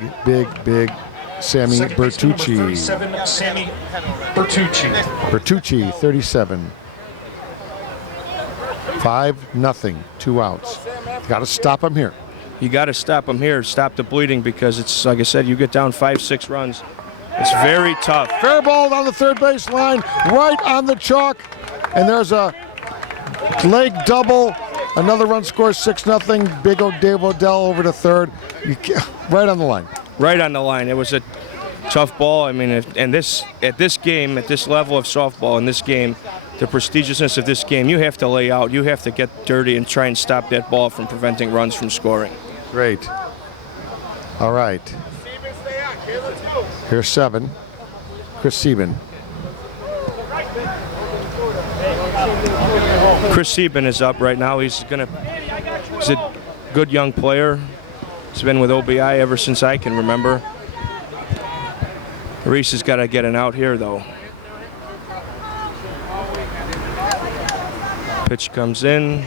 Sammy Bertucci. 37, Sammy Bertucci. Bertucci, 37. 5-0, 2 outs. Got to stop him here. You got to stop him here, stop the bleeding, because it's, like I said, you get down 5-6 runs. It's very tough. Fair ball down the third base line, right on the chalk. And there's a leg double. Another run scores 6-0. Big Dave Odell over to third. Right on the line. Right on the line. It was a tough ball. I mean, at this game, at this level of softball, in this game, the prestigiousness of this game, you have to lay out. You have to get dirty and try and stop that ball from preventing runs from scoring. Great. All right. Here's 7. Chris Sieben. Chris Sieben is up right now. He's a good young player. He's been with OBI ever since I can remember. Reese has got to get an out here, though. Pitch comes in.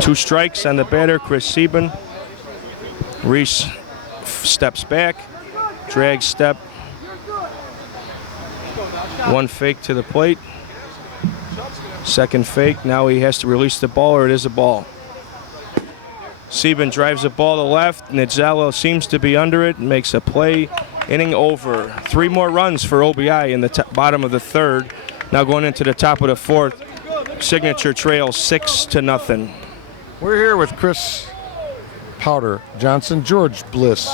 Two strikes on the batter, Chris Sieben. Reese steps back, drag step. One fake to the plate. Second fake. Now he has to release the ball, or it is a ball. Sieben drives the ball to left. Nizzella seems to be under it and makes a play. Inning over. 3 more runs for OBI in the bottom of the third. Now going into the top of the fourth. Signature trails 6-0. We're here with Chris Powder Johnson, George Bliss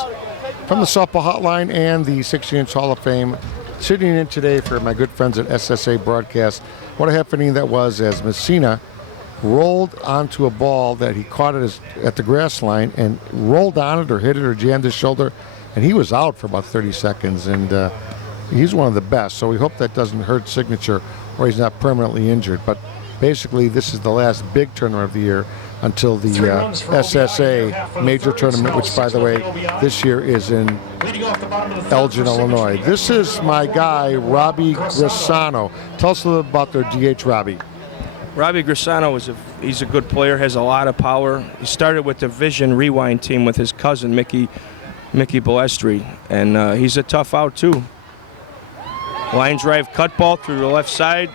from the Softball Hotline and the 60-inch Hall of Fame, sitting in today for my good friends at SSA Broadcast. What a happening that was as Messina rolled onto a ball that he caught at the grass line and rolled on it or hit it or jammed his shoulder, and he was out for about 30 seconds, and he's one of the best, so we hope that doesn't hurt Signature or he's not permanently injured. But basically, this is the last big tournament of the year until the SSA major tournament, which, by the way, this year is in Elgin, Illinois. This is my guy, Robbie Grisano. Tell us a little about their DH, Robbie. Robbie Grisano he's a good player, has a lot of power. He started with the Vision Rewind team with his cousin, Mickey Balestri, and he's a tough out, too. Line drive cut ball through the left side.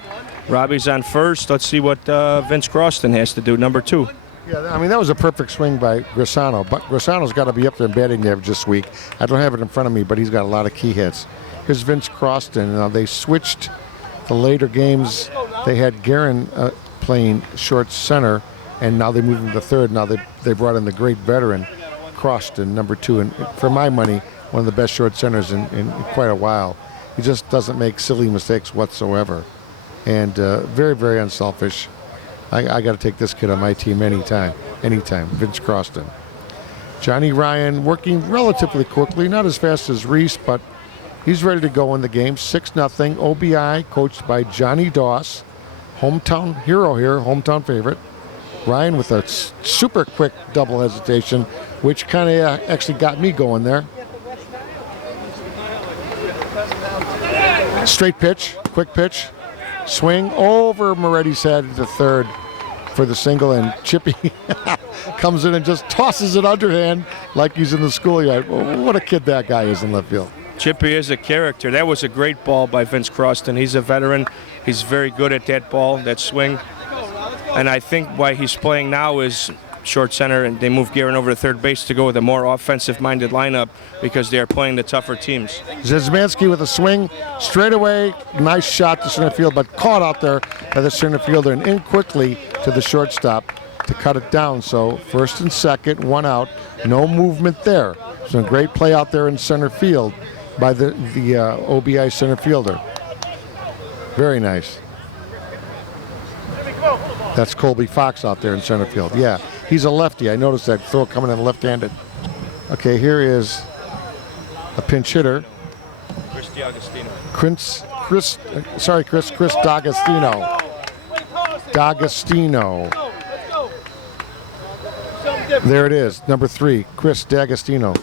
Robbie's on first. Let's see what Vince Croston has to do, number 2. Yeah, I mean, that was a perfect swing by Grisano, but Grisano's got to be up there in batting average this week. I don't have it in front of me, but he's got a lot of key hits. Here's Vince Croston. They switched the later games. They had Guerin playing short center, and now they moved him to third. Now they brought in the great veteran, Croston, number 2, and for my money, one of the best short centers in quite a while. He just doesn't make silly mistakes whatsoever, and very, very unselfish. I got to take this kid on my team anytime, Vince Croston. Johnny Ryan working relatively quickly, not as fast as Reese, but he's ready to go in the game. 6-0, OBI, coached by Johnny Doss, hometown hero here, hometown favorite. Ryan with a super quick double hesitation, which kind of actually got me going there. Straight pitch, quick pitch, swing over Moretti's head to third for the single, and Chippy comes in and just tosses it underhand like he's in the schoolyard. What a kid that guy is in left field. Chippy is a character. That was a great ball by Vince Croston. He's a veteran. He's very good at that ball, that swing. And I think why he's playing now is short center, and they moved Guerin over to third base to go with a more offensive-minded lineup because they are playing the tougher teams. Zizmansky with a swing straight away. Nice shot to center field, but caught out there by the center fielder and in quickly to the shortstop to cut it down. So first and second, 1 out, no movement there. So a great play out there in center field by the OBI center fielder. Very nice. That's Colby Fox out there in center field. Yeah, he's a lefty. I noticed that throw coming in left-handed. Okay, here is a pinch hitter. Chris D'Agostino. Chris D'Agostino. There it is, number 3, Chris D'Agostino.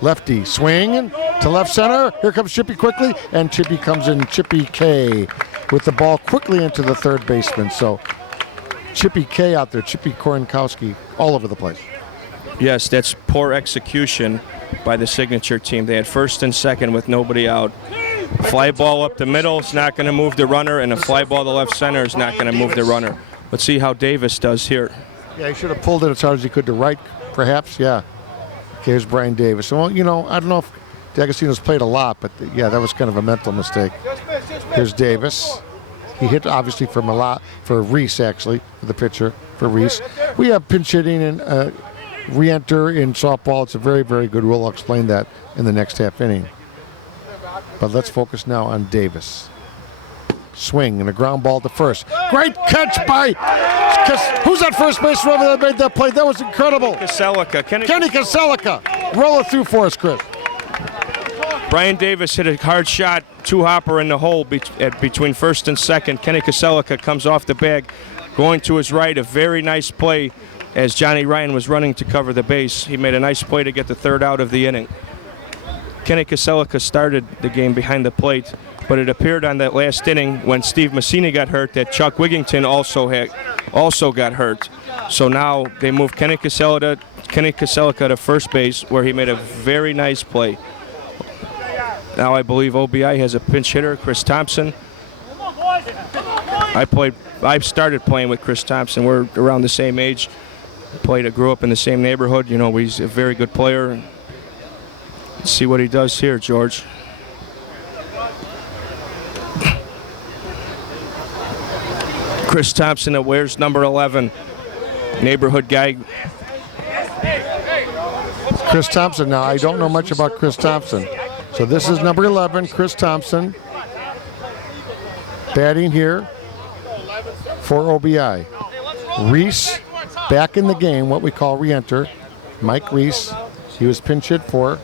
Lefty, swing to left center. Here comes Chippy quickly, and Chippy comes in, Chippy K, with the ball quickly into the third baseman. So Chippy K out there, Chippy Korenkowski, all over the place. Yes, that's poor execution by the Signature team. They had first and second with nobody out. Fly ball up the middle is not going to move the runner, and a fly ball to left center is not going to move the runner. Let's see how Davis does here. Yeah, he should have pulled it as hard as he could to right, perhaps, yeah. Okay, here's Brian Davis. Well, you know, I don't know if D'Agostino's played a lot, but yeah, that was kind of a mental mistake. Here's Davis. He hit obviously for Reese, actually, the pitcher for Reese. We have pinch hitting and re-enter in softball. It's a very, very good rule. I'll explain that in the next half inning. But let's focus now on Davis. Swing and a ground ball to first. Great catch by, who's that first baseman over there that made that play? That was incredible. Kenny Kaselica. Roll it through for us, Chris. Brian Davis hit a hard shot, 2-hopper in the hole between first and second. Kenny Kaselica comes off the bag, going to his right. A very nice play as Johnny Ryan was running to cover the base. He made a nice play to get the third out of the inning. Kenny Kaselica started the game behind the plate, but it appeared on that last inning when Steve Messini got hurt that Chuck Wigington also got hurt. So now they moved Kenny Kaselica to first base, where he made a very nice play. Now I believe OBI has a pinch hitter, Chris Thompson. I started playing with Chris Thompson. We're around the same age. Grew up in the same neighborhood. You know, he's a very good player. Let's see what he does here, George. Chris Thompson that wears number 11. Neighborhood guy. Chris Thompson. Now, I don't know much about Chris Thompson. So this is number 11, Chris Thompson, batting here for OBI. Reese back in the game, what we call re-enter. Mike Reese, he was pinch hit for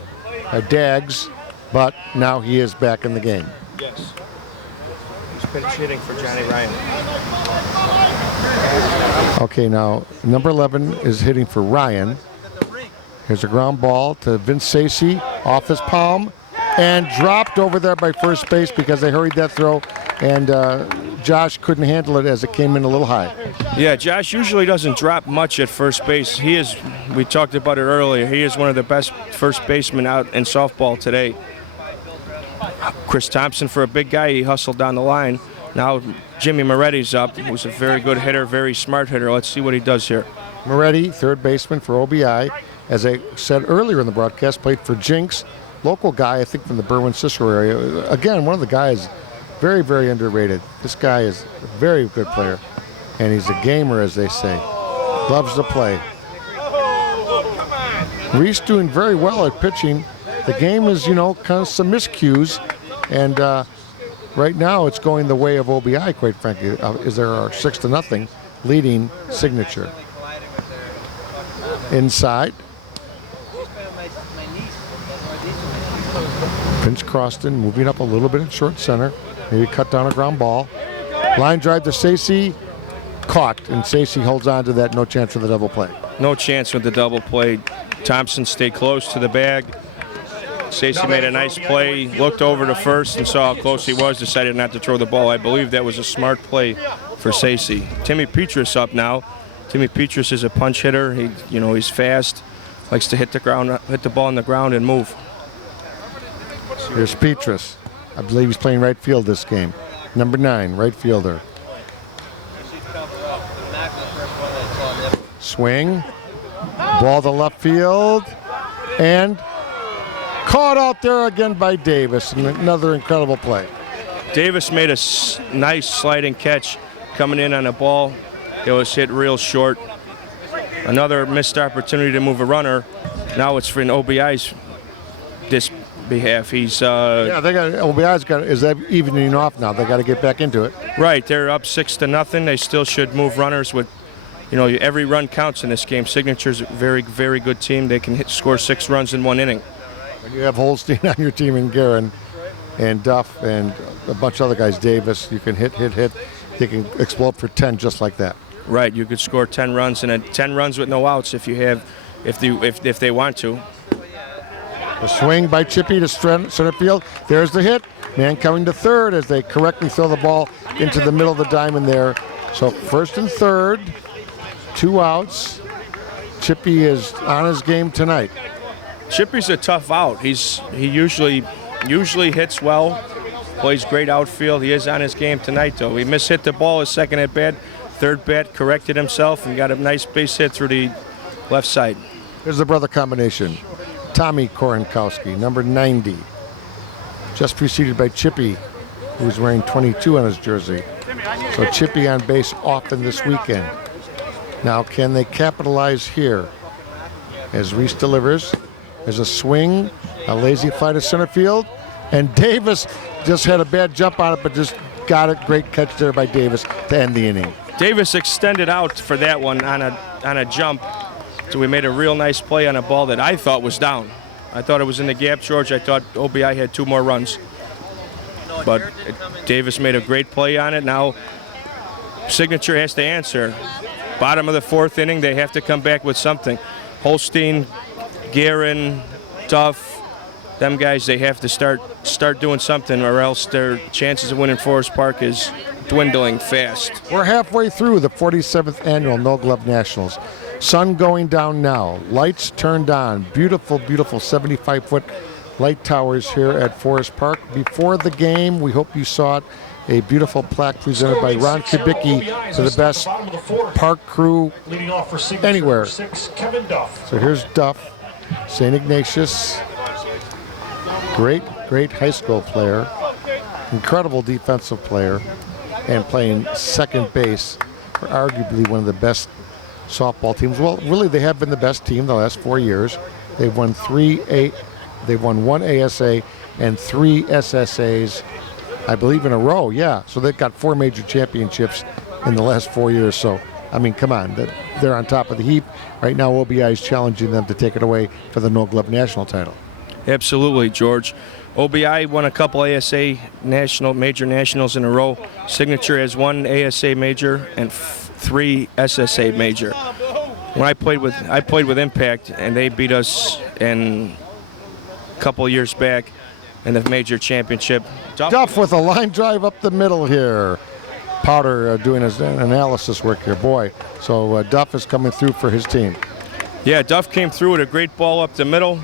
Dags, but now he is back in the game. Yes. He's pinch hitting for Johnny Ryan. Okay, now number 11 is hitting for Ryan. Here's a ground ball to Vince Sacy off his palm and dropped over there by first base because they hurried that throw, and Josh couldn't handle it as it came in a little high. Yeah, Josh usually doesn't drop much at first base. We talked about it earlier, he is one of the best first basemen out in softball today. Chris Thompson, for a big guy, he hustled down the line. Now Jimmy Moretti's up, who's a very good hitter, very smart hitter. Let's see what he does here. Moretti, third baseman for OBI. As I said earlier in the broadcast, played for Jinx, local guy, I think from the Berwyn-Cicero area. Again, one of the guys, very, very underrated. This guy is a very good player, and he's a gamer, as they say. Loves to play. Reese doing very well at pitching. The game is, kind of some miscues, and right now it's going the way of OBI, quite frankly, as there are 6-0 leading Signature. Inside. Vince Croston moving up a little bit in short center. Maybe cut down a ground ball. Line drive to Sacy. Caught, and Sacy holds on to that. No chance for the double play. No chance with the double play. Thompson stayed close to the bag. Sacy made a nice play, looked over to first and saw how close he was, decided not to throw the ball. I believe that was a smart play for Sacy. Timmy Petrus up now. Timmy Petrus is a punch hitter. He's fast, likes to hit the ball on the ground and move. Here's Petrus. I believe he's playing right field this game. Number 9, right fielder. Swing. Ball to left field. And caught out there again by Davis. Another incredible play. Davis made a nice sliding catch coming in on a ball. It was hit real short. Another missed opportunity to move a runner. Now it's for an OBI's behalf. He's OBI's is that evening off now. They got to get back into it. Right, they're up 6-0. They still should move runners with, every run counts in this game. Signature's a very, very good team. They can score 6 runs in 1 inning. When you have Holstein on your team and Guerin and Duff and a bunch of other guys, Davis, you can hit. They can explode for 10 just like that. Right, you could score 10 runs and 10 runs with no outs if they want to. The swing by Chippy to center field. There's the hit. Man coming to third as they correctly throw the ball into the middle of the diamond there. So first and third, 2 outs. Chippy is on his game tonight. Chippy's a tough out. He usually hits well, plays great outfield. He is on his game tonight, though. He mishit the ball his second at bat. Third bat corrected himself and got a nice base hit through the left side. Here's the brother combination. Tommy Korenkowski, number 90. Just preceded by Chippy, who's wearing 22 on his jersey. So Chippy on base often this weekend. Now, can they capitalize here? As Reese delivers, there's a swing, a lazy fly to center field, and Davis just had a bad jump on it, but just got it. Great catch there by Davis to end the inning. Davis extended out for that one on a jump. So we made a real nice play on a ball that I thought was down. I thought it was in the gap, George. I thought OBI had 2 more runs. But Davis made a great play on it. Now Signature has to answer. Bottom of the 4th inning, they have to come back with something. Holstein, Guerin, Duff, them guys, they have to start doing something, or else their chances of winning Forest Park is dwindling fast. We're halfway through the 47th annual No Glove Nationals. Sun going down now. Lights turned on. Beautiful, beautiful 75-foot light towers here at Forest Park. Before the game, we hope you saw it, a beautiful plaque presented by Ron Kubicki to the best park crew anywhere. So here's Duff, St. Ignatius. Great high school player. Incredible defensive player. And playing second base for arguably one of the best softball teams. Well, really, they have been the best team the last 4 years. They've won they've won 1 ASA and 3 SSAs, I believe, in a row. Yeah, so they've got 4 major championships in the last 4 years. So, I mean, come on, they're on top of the heap. Right now, OBI is challenging them to take it away for the No Glove National title. Absolutely, George. OBI won a couple ASA major nationals in a row. Signature has 1 ASA major and 3 SSA major. When I played with Impact, and they beat us in a couple years back in the major championship. Duff with a line drive up the middle here. Powder doing his analysis work here, boy. So Duff is coming through for his team. Yeah, Duff came through with a great ball up the middle.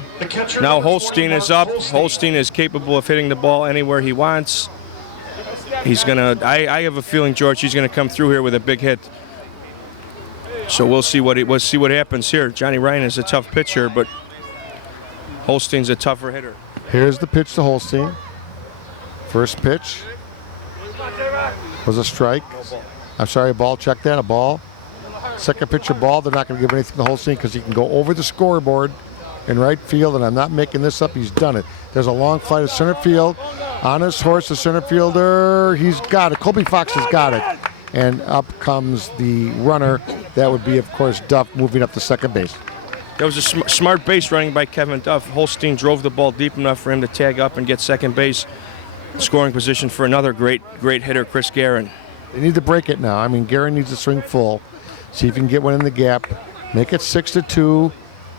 Now Holstein is up. Holstein is capable of hitting the ball anywhere he wants. He's gonna. I have a feeling, George, he's gonna come through here with a big hit. So we'll see what happens here. Johnny Ryan is a tough pitcher, but Holstein's a tougher hitter. Here's the pitch to Holstein. First pitch was a strike. I'm sorry, a ball. Check that, a ball. Second pitch, a ball. They're not going to give anything to Holstein because he can go over the scoreboard in right field, and I'm not making this up. He's done it. There's a long fly to center field. On his horse, the center fielder, he's got it. Colby Fox has got it. And up comes the runner. That would be, of course, Duff moving up to second base. That was a smart base running by Kevin Duff. Holstein drove the ball deep enough for him to tag up and get second base. Scoring position for another great hitter, Chris Guerin. They need to break it now. I mean, Guerin needs to swing full. See if you can get one in the gap. Make it 6-2.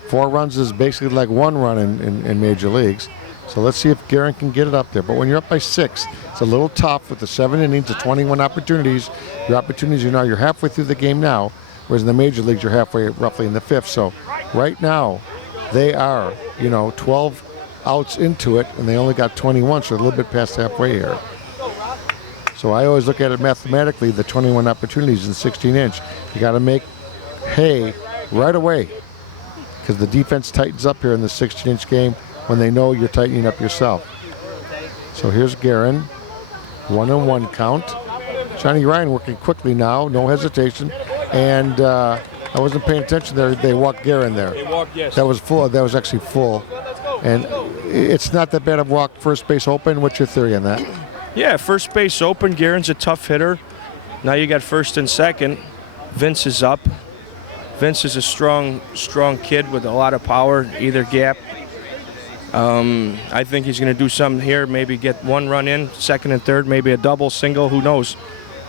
4 runs is basically like 1 run in major leagues. So let's see if Guerin can get it up there. But when you're up by 6, it's a little tough with the 7 innings, the 21 opportunities. Your opportunities you're halfway through the game now, whereas in the major leagues you're halfway roughly in the 5th. So right now they are 12 outs into it, and they only got 21, so they're a little bit past halfway here. So I always look at it mathematically, the 21 opportunities in 16-inch. You got to make hay right away because the defense tightens up here in the 16-inch game when they know you're tightening up yourself. So here's Guerin, 1-1 count. Johnny Ryan working quickly now, no hesitation. And I wasn't paying attention there. They walked Guerin there. They walked, yes. That was full. That was actually full. And it's not that bad of walk first base open. What's your theory on that? Yeah, first base open. Guerin's a tough hitter. Now you got first and second. Vince is up. Vince is a strong kid with a lot of power, either gap. I think he's going to do something here, maybe get 1 run in, second and third, maybe a double, single, who knows.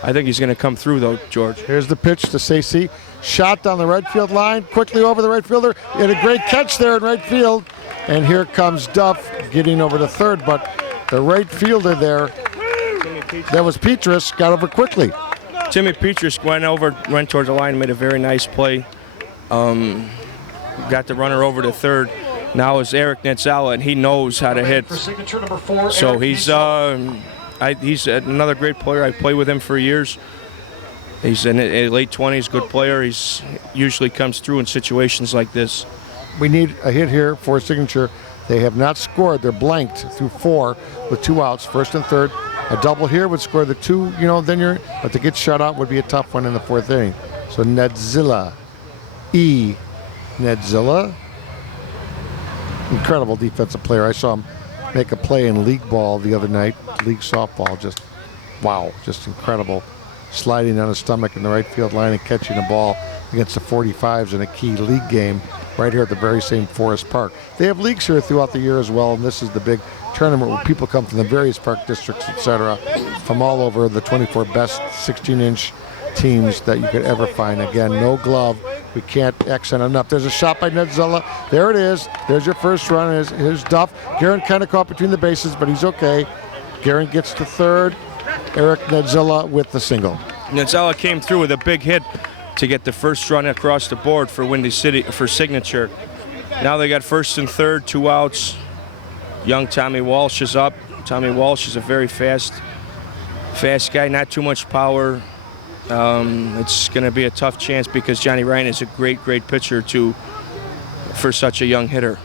I think he's going to come through, though, George. Here's the pitch to Stacey. Shot down the right field line, quickly over the right fielder. He had a great catch there in right field. And here comes Duff getting over to third, but the right fielder there, that was Petrus, got over quickly. Timmy Petrus went towards the line, made a very nice play. Got the runner over to third. Now is Eric Netzala, and he knows how to hit. So he's another great player. I played with him for years. He's in his late 20s, good player. He's usually comes through in situations like this. We need a hit here for a signature. They have not scored. They're blanked through 4 with 2 outs, first and third. A double here would score the 2, but to get shut out would be a tough one in the 4th inning. So Netzila, Netzila. Incredible defensive player. I saw him make a play in league ball the other night, league softball. Just, wow, just incredible. Sliding on his stomach in the right field line and catching a ball against the 45s in a key league game right here at the very same Forest Park. They have leagues here throughout the year as well, and this is the big tournament where people come from the various park districts, etc., from all over, the 24 best 16-inch teams that you could ever find. Again, No Glove we can't accent enough. There's a shot by Nedzilla. There it is. There's your first run. Here's Duff. Guerin kind of caught between the bases, but he's okay. Guerin gets to third. Eric Nedzilla with the single. Nedzilla came through with a big hit to get the first run across the board for Windy City, for Signature. Now they got first and third, 2 outs. Young Tommy Walsh is up. Tommy Walsh is a very fast guy, not too much power. It's going to be a tough chance because Johnny Ryan is a great pitcher for such a young hitter.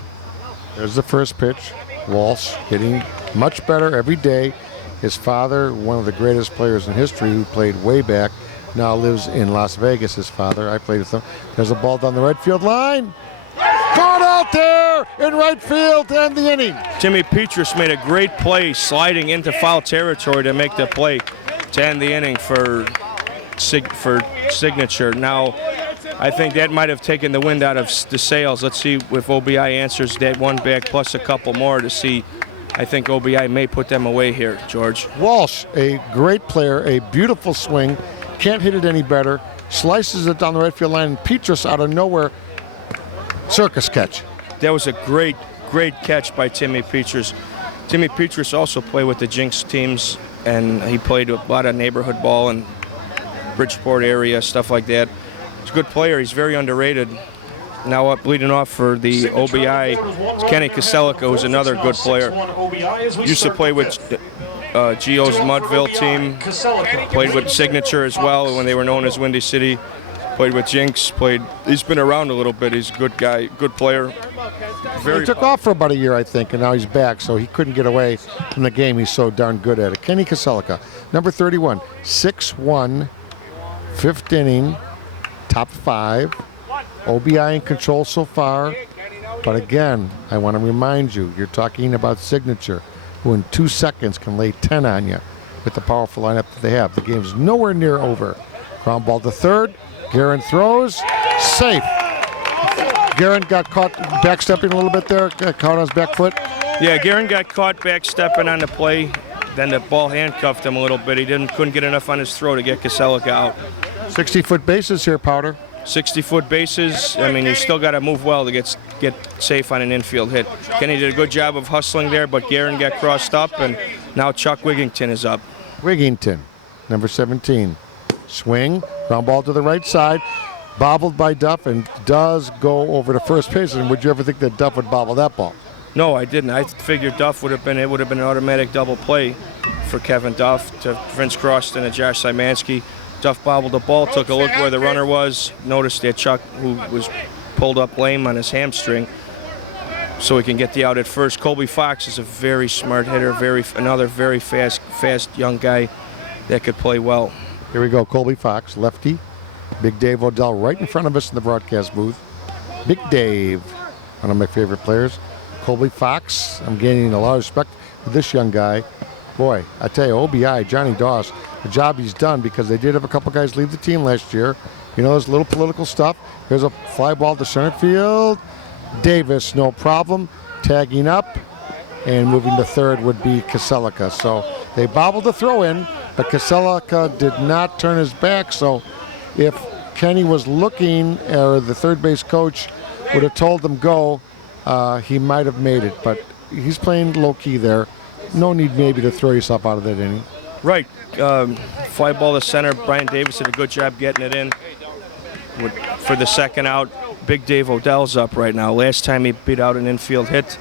There's the first pitch. Walsh getting much better every day. His father, one of the greatest players in history who played way back, now lives in Las Vegas, his father. I played with him. There's a ball down the right field line. Caught out there in right field to end the inning. Timmy Petrus made a great play sliding into foul territory to make the play to end the inning for Signature. Now, I think that might have taken the wind out of the sails. Let's see if OBI answers that one back plus a couple more to see. I think OBI may put them away here, George. Walsh, a great player, a beautiful swing. Can't hit it any better. Slices it down the right field line. And Petrus out of nowhere, circus catch. That was a great catch by Timmy Petrus. Timmy Petrus also played with the Jinx teams, and he played a lot of neighborhood ball and Bridgeport area, stuff like that. He's a good player. He's very underrated. Now up leading off for the OBI, Kenny Kaselica, who's another good player. Used to play with Gio's Mudville team. Played with Signature as well when they were known as Windy City. Played with Jinx. He's been around a little bit. He's a good guy, good player. He took off for about a year, I think, and now he's back, so he couldn't get away from the game. He's so darn good at it. Kenny Kaselica, number 31, 6'1", 5th inning, top 5. OBI in control so far, but again, I want to remind you, you're talking about Signature, who in 2 seconds can lay 10 on you with the powerful lineup that they have. The game's nowhere near over. Ground ball to third. Guerin throws. Safe. Guerin got caught backstepping a little bit there, got caught on his back foot. Yeah, Guerin got caught backstepping on the play. Then the ball handcuffed him a little bit. He couldn't get enough on his throw to get Kaselica out. 60-foot bases here, Powder. 60-foot bases. I mean, you still got to move well to get safe on an infield hit. Kenny did a good job of hustling there, but Guerin got crossed up, and now Chuck Wigington is up. Wigington, number 17. Swing, ground ball to the right side, bobbled by Duff, and does go over to first base. And would you ever think that Duff would bobble that ball? No, I didn't. I figured Duff would have been an automatic double play for Kevin Duff to Vince Croston and Josh Szymanski. Duff bobbled the ball, took a look where the runner was, noticed that Chuck, who was pulled up lame on his hamstring, so he can get the out at first. Colby Fox is a very smart hitter, another very fast young guy that could play well. Here we go, Colby Fox, lefty. Big Dave Odell right in front of us in the broadcast booth. Big Dave, one of my favorite players. Colby Fox, I'm gaining a lot of respect for this young guy. Boy, I tell you, OBI, Johnny Doss, the job he's done, because they did have a couple guys leave the team last year. You know, there's little political stuff. Here's a fly ball to center field. Davis, no problem, tagging up, and moving to third would be Kaselica. So they bobbled the throw in, but Kaselica did not turn his back. So if Kenny was looking, or the third base coach would have told him go, he might have made it. But he's playing low key there. No need maybe to throw yourself out of that inning. Right. Fly ball to center. Brian Davis did a good job getting it in for the second out. Big Dave Odell's up right now. Last time he beat out an infield hit.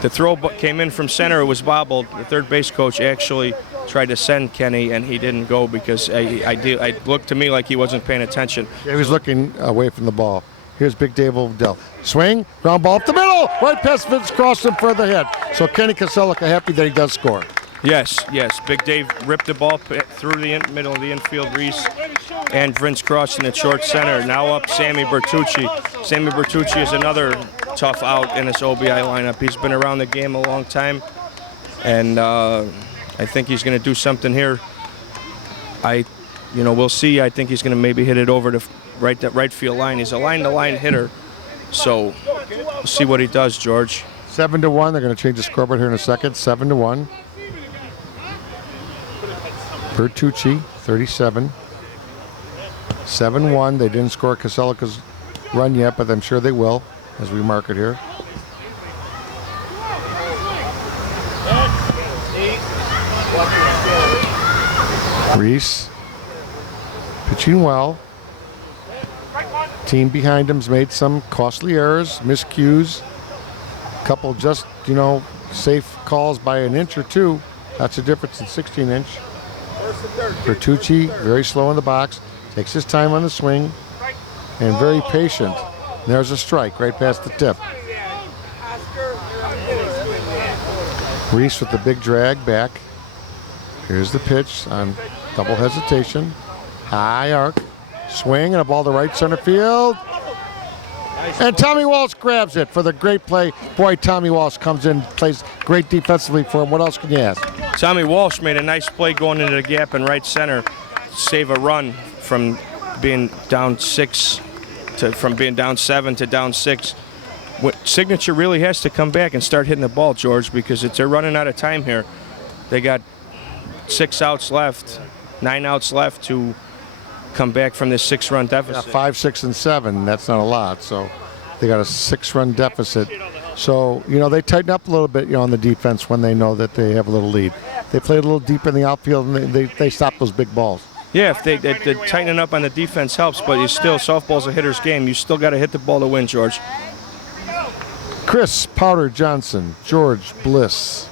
The throw came in from center. It was bobbled. The third base coach actually tried to send Kenny, and he didn't go because I looked to me like he wasn't paying attention. Yeah, he was looking away from the ball. Here's Big Dave Odell. Swing, ground ball up the middle. Right past Vince Croston for the hit. So Kenny Kaselica happy that he does score. Yes. Big Dave ripped the ball through the middle of the infield. Reese and Vince Croston at short center. Now up Sammy Bertucci. Sammy Bertucci is another tough out in this OBI lineup. He's been around the game a long time, and I think he's going to do something here. We'll see. I think he's going to maybe hit it over to that right field line. He's a line-to-line hitter, so we'll see what he does, George. 7-1. They're going to change the scoreboard here in a second. 7-1. Bertucci, 37. 7-1. They didn't score Kaselika's run yet, but I'm sure they will as we mark it here. Reese pitching well. Team behind him's made some costly errors, miscues. A couple just, safe calls by an inch or two. That's the difference in 16-inch. Bertucci, very slow in the box, takes his time on the swing, and very patient. And there's a strike right past the tip. Reese with the big drag back. Here's the pitch on double hesitation. High arc. Swing and a ball to right center field. And Tommy Walsh grabs it for the great play. Boy, Tommy Walsh comes in, plays great defensively for him. What else can you ask? Tommy Walsh made a nice play going into the gap in right center, save a run from being down 6 from being down 7 to down 6. Signature really has to come back and start hitting the ball, George, because they're running out of time here. They got 6 outs left, 9 outs left to come back from this 6-run deficit. Yeah, 5, 6, and 7. That's not a lot. So they got a 6-run deficit. So, they tighten up a little bit, on the defense when they know that they have a little lead. They play a little deep in the outfield, and they stop those big balls. Yeah, if they tightening up on the defense helps, but softball's a hitter's game. You still got to hit the ball to win, George. Chris Powder Johnson, George Bliss,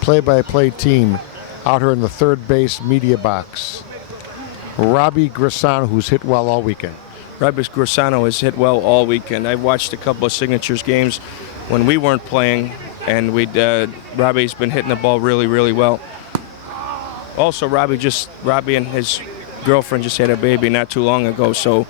play-by-play team out here in the third base media box. Robbie Grisano, who's hit well all weekend. Robbie Grisano has hit well all weekend. I've watched a couple of Signatures games when we weren't playing, and Robbie's been hitting the ball really, really well. Also, Robbie and his girlfriend just had a baby not too long ago, so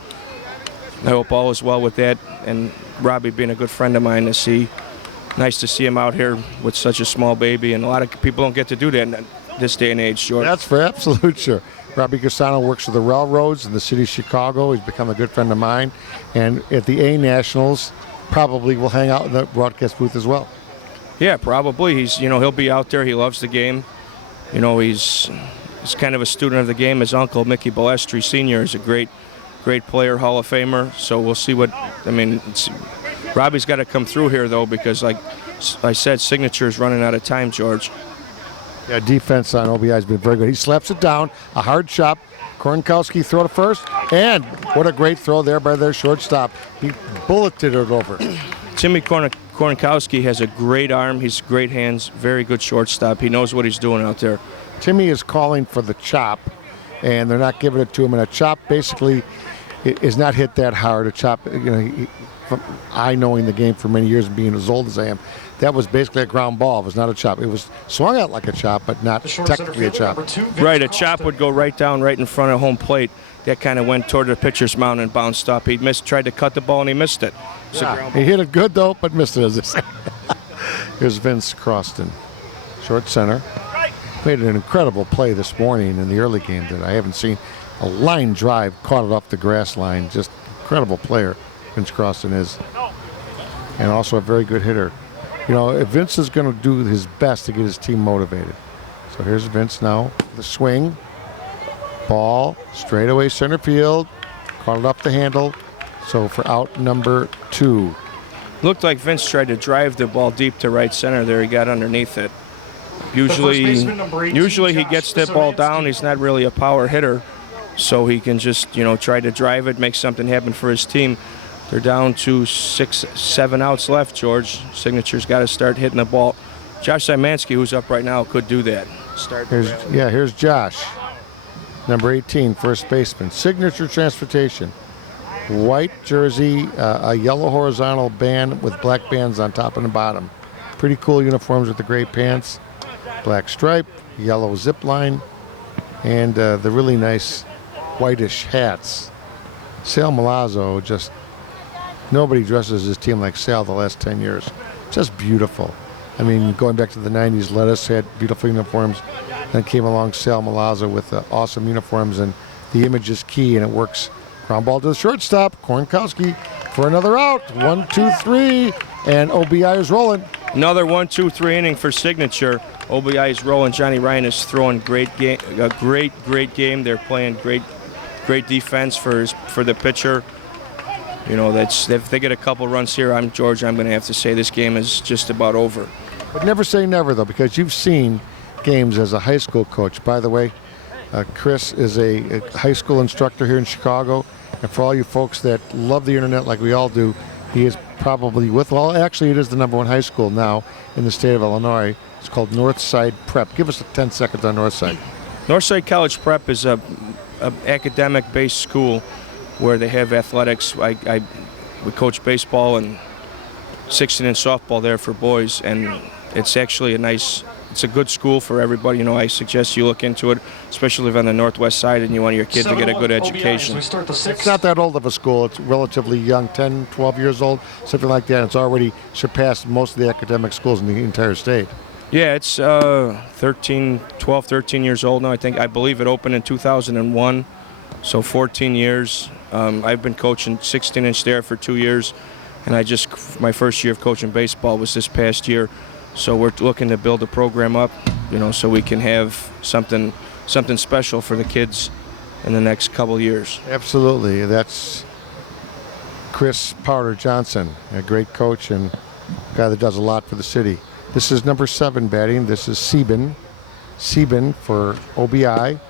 I hope all is well with that. And Robbie being a good friend of mine nice to see him out here with such a small baby, and a lot of people don't get to do that in this day and age, George. That's for absolute sure. Robbie Grisano works for the railroads in the city of Chicago. He's become a good friend of mine. And at the A Nationals, probably will hang out in the broadcast booth as well. Yeah, probably. He'll be out there. He loves the game. He's kind of a student of the game. His uncle, Mickey Balestri Sr., is a great player, Hall of Famer. So we'll see Robbie's got to come through here, though, because like I said, Signature's running out of time, George. Yeah, defense on OBI has been very good. He slaps it down, a hard chop. Kornkowski throw to first, and what a great throw there by their shortstop. He bulleted it over. Timmy Kornkowski has a great arm. He's great hands, very good shortstop. He knows what he's doing out there. Timmy is calling for the chop, and they're not giving it to him. And a chop basically is not hit that hard. A chop, from I knowing the game for many years and being as old as I am, that was basically a ground ball. It was not a chop. It was swung out like a chop, but not technically a chop. Right, a chop would go right down right in front of home plate. That kind of went toward the pitcher's mound and bounced up. He tried to cut the ball, and he missed it. Yeah, he hit it good, though, but missed it, as they say. Here's Vince Croston, short center. Made an incredible play this morning in the early game that I haven't seen. A line drive, caught it off the grass line. Just incredible player, Vince Croston is. And also a very good hitter. If Vince is going to do his best to get his team motivated. So here's Vince now, the swing. Ball, straightaway center field. Caught it up the handle. So for out number 2. Looked like Vince tried to drive the ball deep to right center there. He got underneath it. Usually he gets that ball down. He's not really a power hitter. So he can just, try to drive it, make something happen for his team. They're down to 6, 7 outs left, George. Signature's got to start hitting the ball. Josh Szymanski, who's up right now, could do that. Here's Josh. Number 18, first baseman. Signature Transportation. White jersey, a yellow horizontal band with black bands on top and the bottom. Pretty cool uniforms with the gray pants. Black stripe, yellow zip line, and the really nice whitish hats. Sal Milazzo, just nobody dresses his team like Sal the last 10 years. Just beautiful. I mean, going back to the 90s, Lettuce had beautiful uniforms. Then came along Sal Milazzo with awesome uniforms, and the image is key, and it works. Ground ball to the shortstop. Kornkowski for another out. 1, 2, 3, and OBI is rolling. Another 1, 2, 3 inning for Signature. OBI is rolling. Johnny Ryan is throwing a great game. They're playing great great defense for the pitcher. You know, if they get a couple runs here, I'm going to have to say this game is just about over. But never say never, though, because you've seen games as a high school coach. By the way, Chris is a high school instructor here in Chicago. And for all you folks that love the internet like we all do, he is probably actually it is the #1 high school now in the state of Illinois. It's called Northside Prep. Give us 10 seconds on Northside. Northside College Prep is a academic-based school where they have athletics. We coach baseball and 16-inch softball there for boys, and it's actually it's a good school for everybody. You know, I suggest you look into it, especially if on the northwest side and you want your kid to get a good education. It's not that old of a school. It's relatively young, 10, 12 years old, something like that. It's already surpassed most of the academic schools in the entire state. Yeah, it's 12, 13 years old now. I believe it opened in 2001, so 14 years. I've been coaching 16-inch there for 2 years, and my first year of coaching baseball was this past year. So we're looking to build a program up, you know, so we can have something special for the kids in the next couple years. Absolutely. That's Chris Powder Johnson, a great coach and a guy that does a lot for the city. This is number 7 batting. This is Sieben. Sieben for OBI.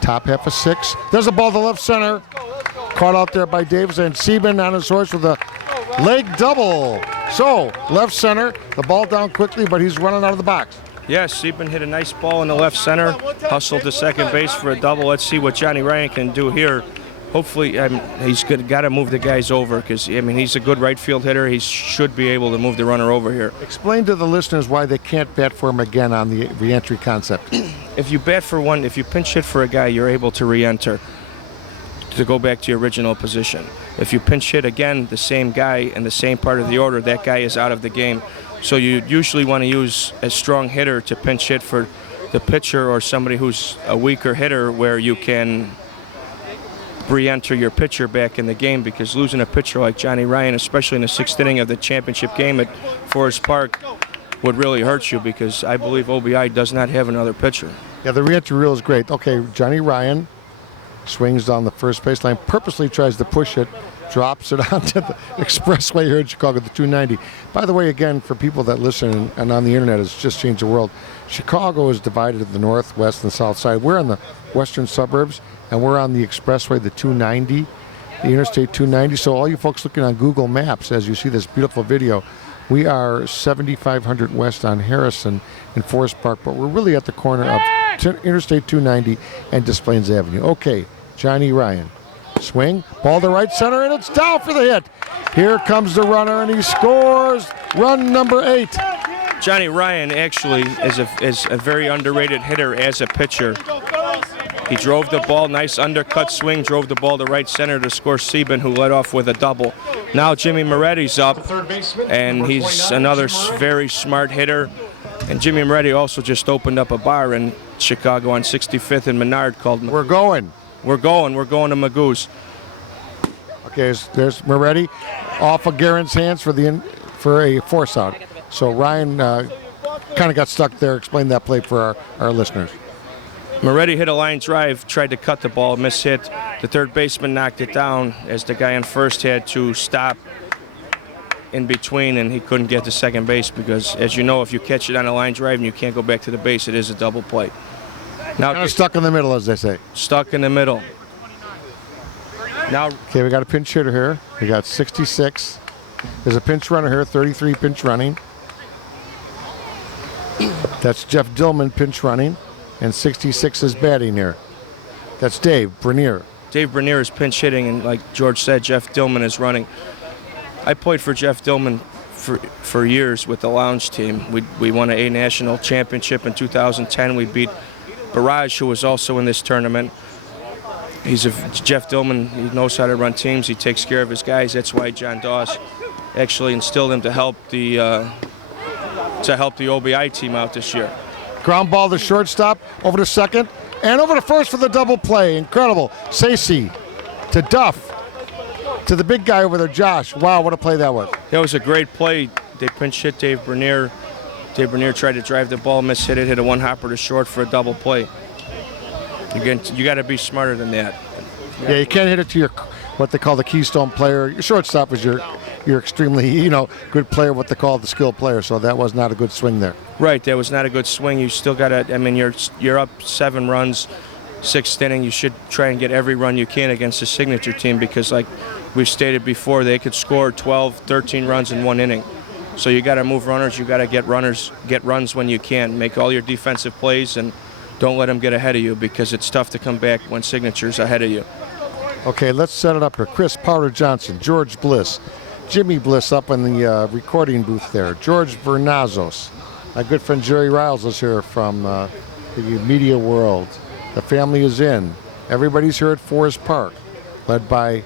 Top half of 6. There's a ball to left center. Caught out there by Davis, and Sieben on his horse with a leg double. So, left center, the ball down quickly, but he's running out of the box. Yes, Sieben hit a nice ball in the left center, hustled to second base for a double. Let's see what Johnny Ryan can do here. Hopefully, he's got to move the guys over because, he's a good right field hitter. He should be able to move the runner over here. Explain to the listeners why they can't bat for him again on the re-entry concept. If you pinch hit for a guy, you're able to re-enter to go back to your original position. If you pinch hit again, the same guy in the same part of the order, that guy is out of the game. So you usually want to use a strong hitter to pinch hit for the pitcher or somebody who's a weaker hitter where you can re-enter your pitcher back in the game, because losing a pitcher like Johnny Ryan, especially in the 6th inning of the championship game at Forest Park, would really hurt you, because I believe OBI does not have another pitcher. Yeah, the re-entry rule is great. Okay, Johnny Ryan swings down the first baseline, purposely tries to push it, drops it onto the expressway here in Chicago, the 290. By the way, again, for people that listen and on the internet, it's just changed the world. Chicago is divided into the north, west, and south side. We're in the western suburbs, and we're on the expressway, the 290, the Interstate 290. So all you folks looking on Google Maps, as you see this beautiful video, we are 7500 west on Harrison in Forest Park, but we're really at the corner of Interstate 290 and Des Plaines Avenue. Okay, Johnny Ryan. Swing, ball to right center, and it's down for the hit. Here comes the runner, and he scores run number 8. Johnny Ryan actually is a very underrated hitter as a pitcher. He drove the ball, nice undercut swing, drove the ball to right center to score Sieben, who led off with a double. Now Jimmy Moretti's up, and he's another very smart hitter. And Jimmy Moretti also just opened up a bar in Chicago on 65th and Menard called We're Going. We're going to Magoo's. Okay, there's Moretti off of Guerin's hands for a force out. So Ryan kind of got stuck there. Explain that play for our listeners. Moretti hit a line drive, tried to cut the ball, mishit. The third baseman knocked it down as the guy on first had to stop in between, and he couldn't get to second base because, as you know, if you catch it on a line drive and you can't go back to the base, it is a double play. Now kind of stuck in the middle, as they say. Stuck in the middle. Now, okay, we got a pinch hitter here. We got 66. There's a pinch runner here, 33 pinch running. That's Jeff Dillman pinch running, and 66 is batting here. That's Dave Bernier. Dave Bernier is pinch hitting, and like George said, Jeff Dillman is running. I played for Jeff Dillman for years with the Lounge team. We won a national championship in 2010. We beat Barrage, who was also in this tournament. Jeff Dillman, he knows how to run teams. He takes care of his guys. That's why John Doss actually instilled him to help the OBI team out this year. Ground ball to shortstop, over to second, and over to first for the double play. Incredible. Sacy to Duff, to the big guy over there, Josh. Wow, what a play that was. That was a great play. They pinch hit Dave Bernier. Dave Bernier tried to drive the ball, hit a one-hopper to short for a double play. You got to be smarter than that. Yeah, you can't hit it to your what they call the keystone player. Your shortstop is your extremely good player, what they call the skilled player. So that was not a good swing there. Right, that was not a good swing. You still got to. I mean, you're up 7 runs, 6th inning. You should try and get every run you can against the signature team because, like we stated before, they could score 12, 13 runs in 1 inning. So you got to move runners. You got to get runs when you can. Make all your defensive plays and don't let them get ahead of you because it's tough to come back when signature's ahead of you. Okay, let's set it up here. Chris Powder Johnson, George Bliss, Jimmy Bliss up in the recording booth there. George Vernazos. My good friend Jerry Riles is here from the media world. The family is in. Everybody's here at Forest Park, led by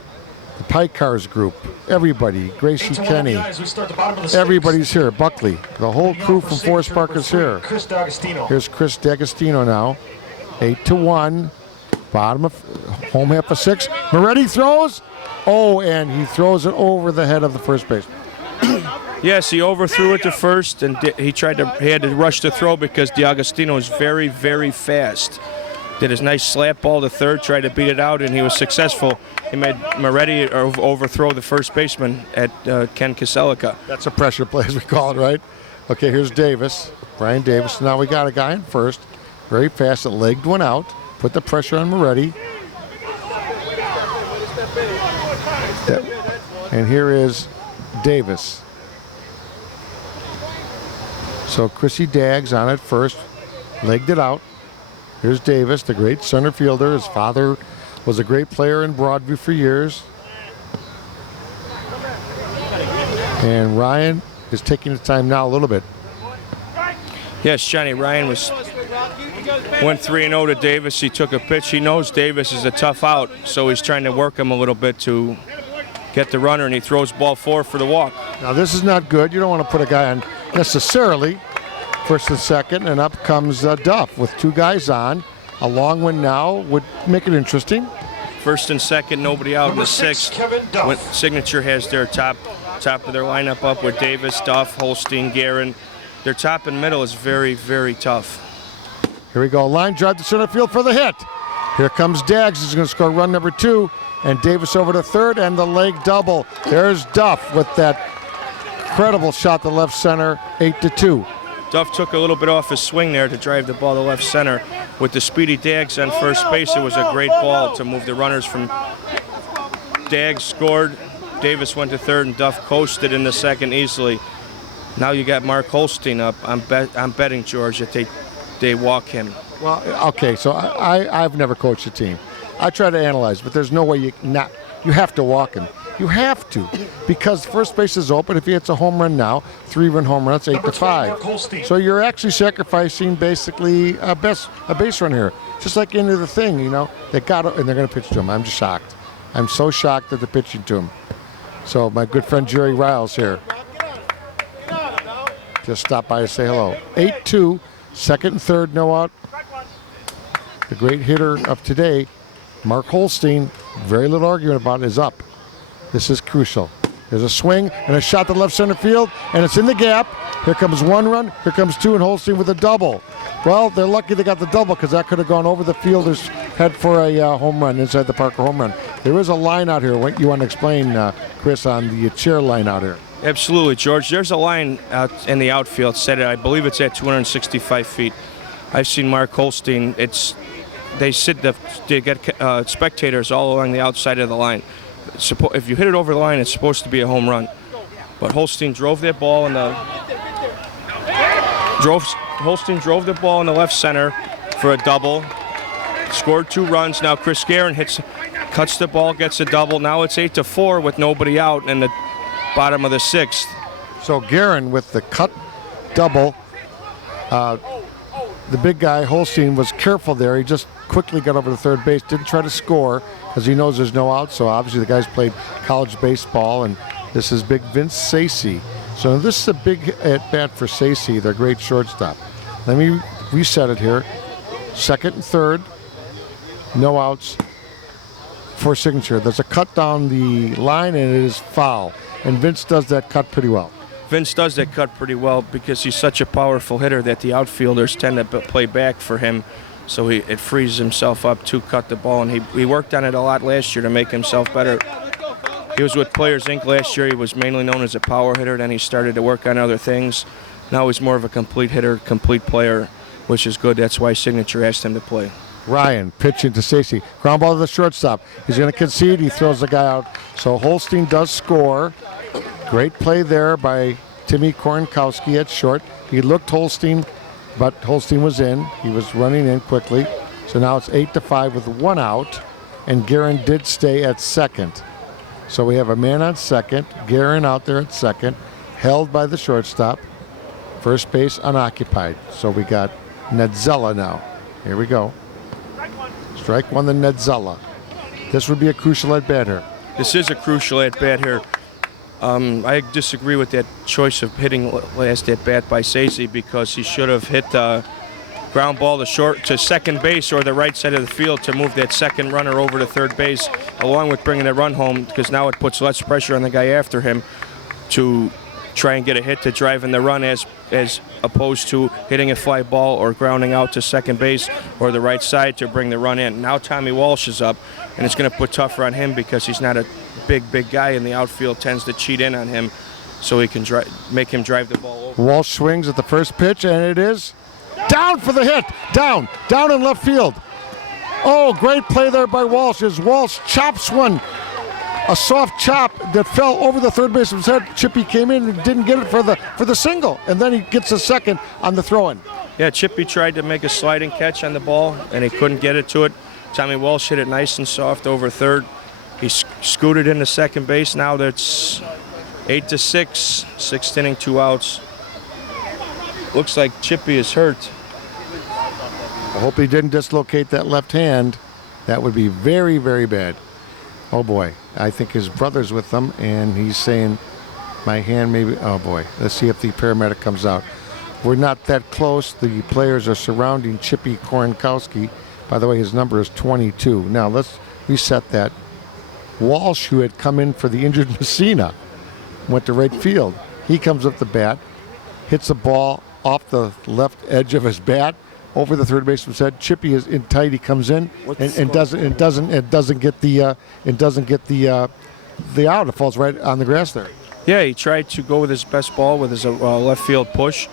the Pike Cars group. Everybody, Gracie Kenny. Everybody's here. Buckley. The whole crew from Forest Park is here. Here's Chris D'Agostino now. 8-1. Bottom of home half of 6. Moretti throws. Oh, and he throws it over the head of the first base. Yes, he overthrew it to first, and he had to rush to throw because D'Agostino is very, very fast. Did his nice slap ball to third, tried to beat it out, and he was successful. He made Moretti overthrow the first baseman at Ken Kaselica. That's a pressure play, as we call it, right? Okay, here's Davis, Brian Davis. Now we got a guy in first, very fast, that legged one out, put the pressure on Moretti. And here is Davis. So Chrissy Daggs on at first, legged it out. Here's Davis, the great center fielder. His father was a great player in Broadview for years. And Ryan is taking the time now a little bit. Yes, Johnny Ryan went 3-0 to Davis. He took a pitch. He knows Davis is a tough out, so he's trying to work him a little bit to get the runner, and he throws ball 4 for the walk. Now this is not good. You don't want to put a guy on necessarily first and second, and up comes Duff with 2 guys on. A long one now would make it interesting. First and second, nobody out in the 6th. When Signature has their top of their lineup up with Davis, Duff, Holstein, Guerin. Their top and middle is very, very tough. Here we go. Line drive to center field for the hit. Here comes Daggs. He's going to score run number 2. And Davis over to third, and the leg double. There's Duff with that incredible shot to left center, 8-2. Duff took a little bit off his swing there to drive the ball to left center. With the speedy Daggs on first base, it was a great ball to move the runners from. Daggs scored, Davis went to third, and Duff coasted in the 2nd easily. Now you got Mark Holstein up. I'm betting, George, that they walk him. Well, okay, so I've never coached a team. I try to analyze, but there's no way you have to walk him. You have to, because first base is open. If he hits a home run now, 3-run home run, it's 8-5. So you're actually sacrificing basically a base run here. Just like into the thing, they got and they're going to pitch to him. I'm just shocked. I'm so shocked that they're pitching to him. So my good friend Jerry Riles here just stopped by to say hello. 8-2, 2nd and 3rd, no out. The great hitter of today, Mark Holstein, very little argument about it, is up. This is crucial. There's a swing and a shot to left center field, and it's in the gap. Here comes 1 run, here comes 2, and Holstein with a double. Well, they're lucky they got the double because that could have gone over the fielder's head for a home run, inside the Parker home run. There is a line out here. What you want to explain, Chris, on the chair line out here? Absolutely, George. There's a line out in the outfield set at, I believe it's at 265 feet. I've seen Mark Holstein. They get spectators all along the outside of the line. If you hit it over the line, it's supposed to be a home run. But Holstein drove that ball in the left center for a double. Scored 2 runs. Now Chris Guerin cuts the ball, gets a double. Now it's 8-4 with nobody out in the bottom of the 6th. So Guerin with the cut double. The big guy, Holstein, was careful there. He just quickly got over to third base, didn't try to score because he knows there's no out. So obviously the guy's played college baseball, and this is big Vince Sacy. So this is a big at-bat for Sacy, their great shortstop. Let me reset it here. 2nd and 3rd, no outs for Signature. There's a cut down the line, and it is foul. And Vince does that cut pretty well. Vince does that cut pretty well because he's such a powerful hitter that the outfielders tend to play back for him So it frees himself up to cut the ball, and he worked on it a lot last year to make himself better. He was with Players Inc. last year. He was mainly known as a power hitter. Then he started to work on other things. Now he's more of a complete hitter, complete player, which is good. That's why Signature asked him to play. Ryan pitching to Stacy. Ground ball to the shortstop. He's going to concede. He throws the guy out. So Holstein does score. Great play there by Timmy Kornkowski at short. He looked Holstein, but Holstein was in. He was running in quickly. So now it's 8-5 with 1 out, and Guerin did stay at second. So we have a man on second, Guerin out there at second, held by the shortstop. First base unoccupied. So we got Nedzella now. Here we go. Strike one to Nedzella. This would be a crucial at-bat here. This is a crucial at-bat here. I disagree with that choice of hitting last at-bat by Stacey, because he should have hit the ground ball to second base or the right side of the field to move that second runner over to third base, along with bringing a run home, because now it puts less pressure on the guy after him to try and get a hit to drive in the run, as opposed to hitting a fly ball or grounding out to second base or the right side to bring the run in. Now Tommy Walsh is up, and it's going to put tougher on him because he's not a big guy in the outfield, tends to cheat in on him, so he can make him drive the ball over. Walsh swings at the first pitch, and it is down for the hit. Down in left field. Oh, great play there by Walsh as Walsh chops one. A soft chop that fell over the third baseman's head. Chippy came in and didn't get it for the single, and then he gets a second on the throw-in. Yeah, Chippy tried to make a sliding catch on the ball, and he couldn't get it to it. Tommy Walsh hit it nice and soft over third. He scooted into second base. Now that's 8-6, sixth inning, 2 outs. Looks like Chippy is hurt. I hope he didn't dislocate that left hand. That would be very, very bad. Oh boy, I think his brother's with them, and he's saying, my hand maybe, oh boy. Let's see if the paramedic comes out. We're not that close. The players are surrounding Chippy Kornkowski. By the way, his number is 22. Now let's reset that. Walsh, who had come in for the injured Messina, went to right field. He comes up the bat, hits the ball off the left edge of his bat over the third baseman's head. Chippy is in tight. He comes in and doesn't get the out. It falls right on the grass there. Yeah, he tried to go with his best ball with his left field push,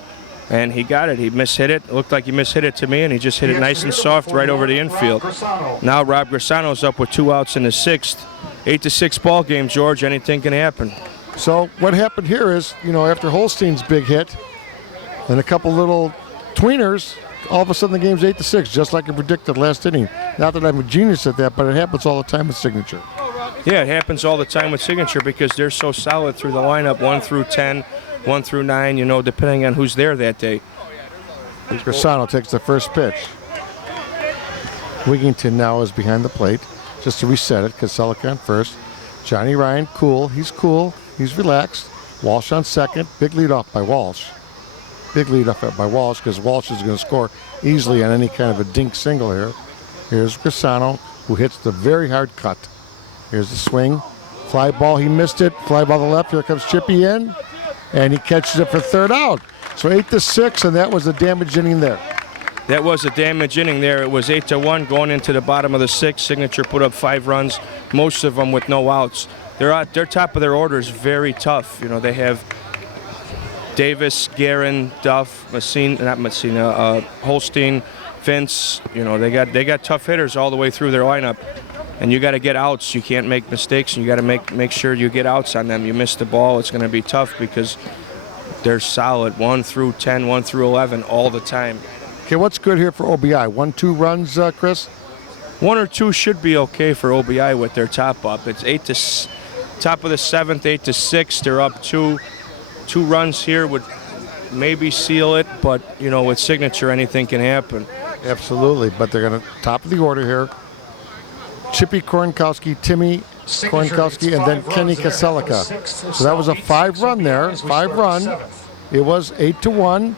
and he got it. He mishit it. It looked like he mishit it to me, and he just hit it nice and soft right over the infield. Now Rob Grisano's up with 2 outs in the sixth. 8-6 ball game, George. Anything can happen. So what happened here is, after Holstein's big hit and a couple little tweeners, all of a sudden the game's 8-6, just like I predicted last inning. Not that I'm a genius at that, but it happens all the time with Signature. Yeah, it happens all the time with Signature because they're so solid through the lineup, 1 through 10, 1 through 9, depending on who's there that day. Grisano takes the first pitch. Wigington now is behind the plate. Just to reset it, Kaselika on first. Johnny Ryan, cool. He's relaxed. Walsh on second. Big lead off by Walsh. Because Walsh is going to score easily on any kind of a dink single here. Here's Grisano, who hits the very hard cut. Here's the swing. Fly ball, he missed it. Fly ball to the left. Here comes Chippy in, and he catches it for third out. So 8-6, and that was a damage inning there. That was a damage inning there. It was 8-1 going into the bottom of the sixth. Signature put up 5 runs, most of them with no outs. Their top of their order is very tough. They have Davis, Guerin, Duff, Holstein, Vince. They got tough hitters all the way through their lineup, and you got to get outs. You can't make mistakes, and you got to make sure you get outs on them. You miss the ball, it's going to be tough because they're solid 1 through 10, 1 through 11 all the time. Okay, what's good here for OBI? 1-2 runs, Chris? 1 or 2 should be okay for OBI with their top up. It's top of the seventh, 8-6. They're up 2. 2 runs here would maybe seal it, but with Signature, anything can happen. Absolutely, but they're going to top of the order here. Chippy Kornkowski, Timmy Kornkowski, and then Kenny Kaselika. So that was a 5-run there. 5-run. It was 8-1.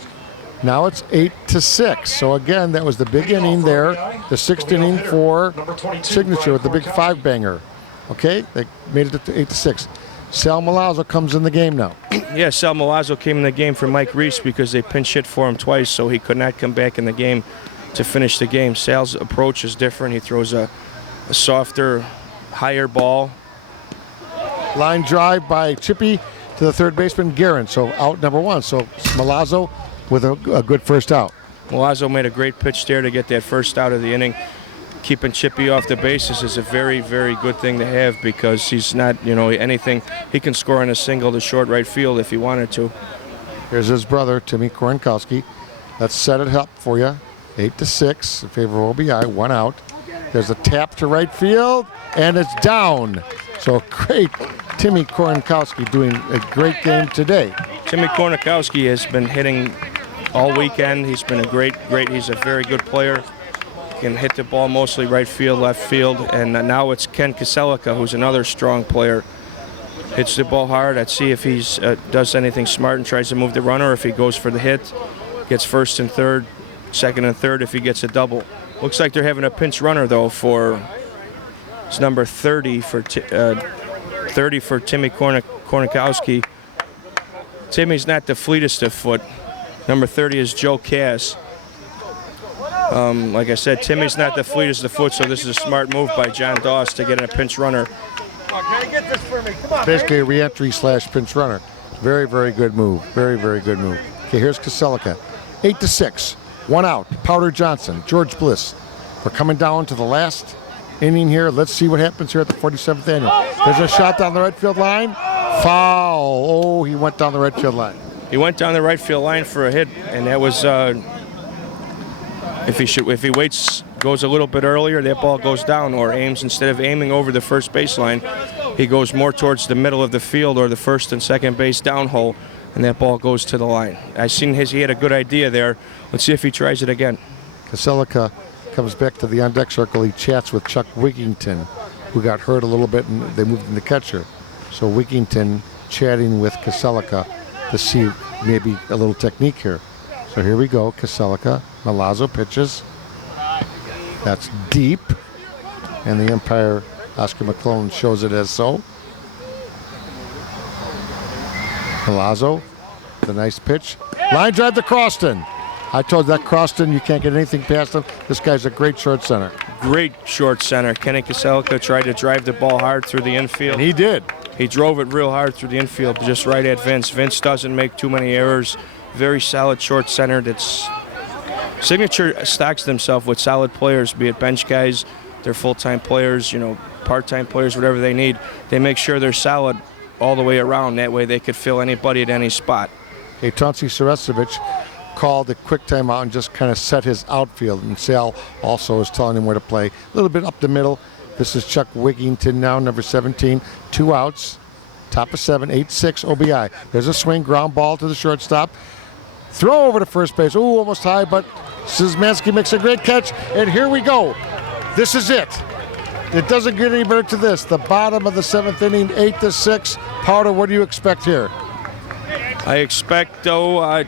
Now it's 8-6. So again, that was the big inning there, the 6th inning for Signature with the big 5-banger. Okay, they made it to 8-6. Sal Milazzo comes in the game now. Yeah, Sal Milazzo came in the game for Mike Reese because they pinch hit for him twice, so he could not come back in the game. to finish the game. Sal's approach is different. He throws a softer, higher ball. Line drive by Chippy to the third baseman, Guerin. So out number 1. So Milazzo with a good first out. Milazzo made a great pitch there to get that first out of the inning. Keeping Chippy off the bases is a very, very good thing to have because he's not, anything. He can score on a single to short right field if he wanted to. Here's his brother, Timmy Korenkowski. Let's set it up for you. 8-6 in favor of OBI, 1 out. There's a tap to right field, and it's down. So great, Timmy Korenkowski doing a great game today. Timmy Korenkowski has been hitting all weekend. He's been he's a very good player. Can hit the ball mostly right field, left field, and now it's Ken Kaselika, who's another strong player. Hits the ball hard. Let's see if he does anything smart and tries to move the runner. If he goes for the hit, gets first and third, second and third if he gets a double. Looks like they're having a pinch runner though for it's number 30 for Timmy Korenkowski. Timmy's not the fleetest of foot. Number 30 is Joe Cass. Like I said, Timmy's not the fleetest of foot, so this is a smart move by John Doss to get in a pinch runner. Get this for me. Come on, Basically a re-entry / pinch runner. Very, very good move. Very, very good move. Okay, here's Kaselika. 8-6. 1 out. Powder Johnson, George Bliss. We're coming down to the last inning here. Let's see what happens here at the 47th annual. There's a shot down the right field line. Foul. Oh, he went down the right field line. He went down the right field line for a hit, and that was if he waits, goes a little bit earlier, that ball goes down, or aims instead of aiming over the first baseline, he goes more towards the middle of the field or the first and second base down hole, and that ball goes to the line. I seen he had a good idea there. Let's see if he tries it again. Kaselika comes back to the on-deck circle. He chats with Chuck Wigington, who got hurt a little bit, and they moved him to catcher. So Wigington chatting with Kaselika to see maybe a little technique here. So here we go, Kaselika. Milazzo pitches. That's deep. And the umpire, Oscar McClellan, shows it as so. Milazzo, the nice pitch. Line drive to Croston. I told that Croston, you can't get anything past him. This guy's a great short center. Great short center. Kenny Kaselika tried to drive the ball hard through the infield. And he did. He drove it real hard through the infield, just right at Vince. Vince doesn't make too many errors. Very solid short center. Signature stocks themselves with solid players, be it bench guys, they're full-time players, part-time players, whatever they need. They make sure they're solid all the way around. That way they could fill anybody at any spot. Hey, Tonsi Saracevic called a quick timeout and just kind of set his outfield. And Sal also is telling him where to play. A little bit up the middle. This is Chuck Wigington now, number 17. 2 outs. Top of 7, 8-6 OBI. There's a swing, ground ball to the shortstop. Throw over to first base. Ooh, almost high, but Szymanski makes a great catch. And here we go. This is it. It doesn't get any better to this. The bottom of the 7th inning, 8-6. Powder, what do you expect here? I expect, though, I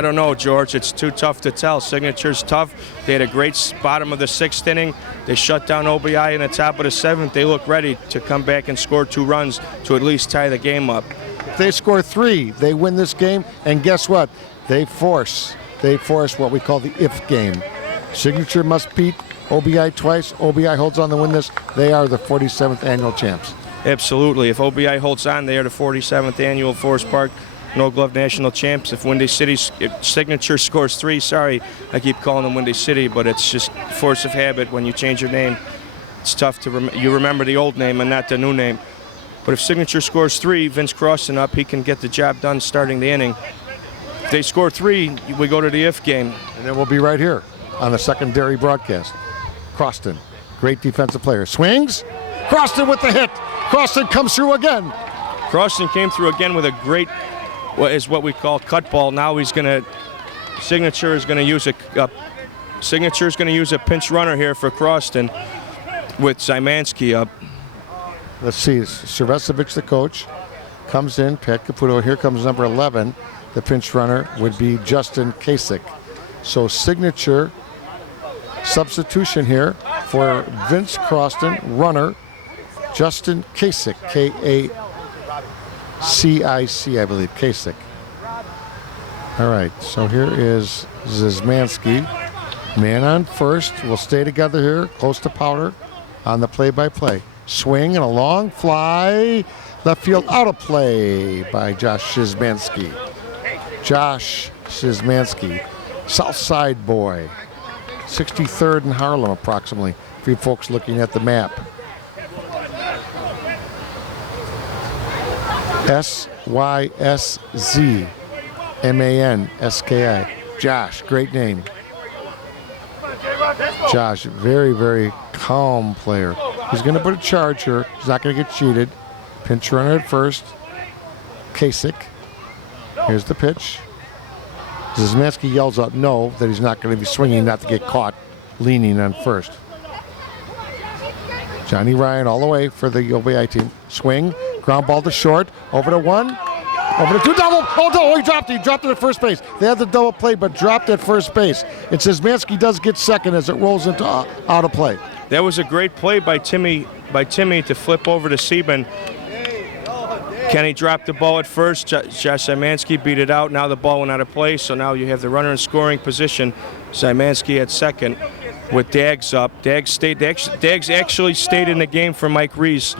don't know, George. It's too tough to tell. Signature's tough. They had a great bottom of the 6th inning. They shut down OBI in the top of the 7th. They look ready to come back and score 2 runs to at least tie the game up. If they score 3, they win this game. And guess what? They force what we call the if game. Signature must beat OBI twice. OBI holds on to win this. They are the 47th annual champs. Absolutely. If OBI holds on, they are the 47th annual Forest Park No Glove National Champs. If Signature scores 3, sorry, I keep calling them Windy City, but it's just force of habit. When you change your name, it's tough to you remember the old name and not the new name. But if Signature scores 3, Vince Croston up, he can get the job done starting the inning. If they score 3, we go to the if game. And then we'll be right here on the secondary broadcast. Croston, great defensive player. Swings. Croston with the hit. Croston comes through again. Croston came through again with a great, what we call cut ball. Now Signature is going to use a pinch runner here for Croston with Szymanski up. Let's see, Saracevic, the coach, comes in. Pat Caputo, here comes number 11. The pinch runner would be Justin Kasich. So Signature substitution here for Vince Croston, runner, Justin Kasich, K-A-C-I-C, I believe, Kasich. All right, so here is Szymanski. Man on first. We'll stay together here, close to Powder, on the play-by-play. Swing and a long fly. Left field out of play by Josh Szymanski. Josh Szymanski, South Side boy. 63rd in Harlem, approximately, for you folks looking at the map. SYSZMANSKI. Josh, great name. Josh, very, very calm player. He's going to put a charge here. He's not going to get cheated. Pinch runner at first. Kasich. Here's the pitch. Szymanski yells out no, that he's not going to be swinging, not to get caught leaning on first. Johnny Ryan all the way for the OBI team. Swing, ground ball to short, over to one, over to two, double. Oh no, he dropped it at first base. They had the double play, but dropped at first base. And Szymanski does get second as it rolls into out of play. That was a great play by Timmy to flip over to Sieben. Kenny dropped the ball at first. Josh Szymanski beat it out. Now the ball went out of play, so now you have the runner in scoring position. Szymanski at second with Dags up. Dags actually stayed in the game for Mike Reese,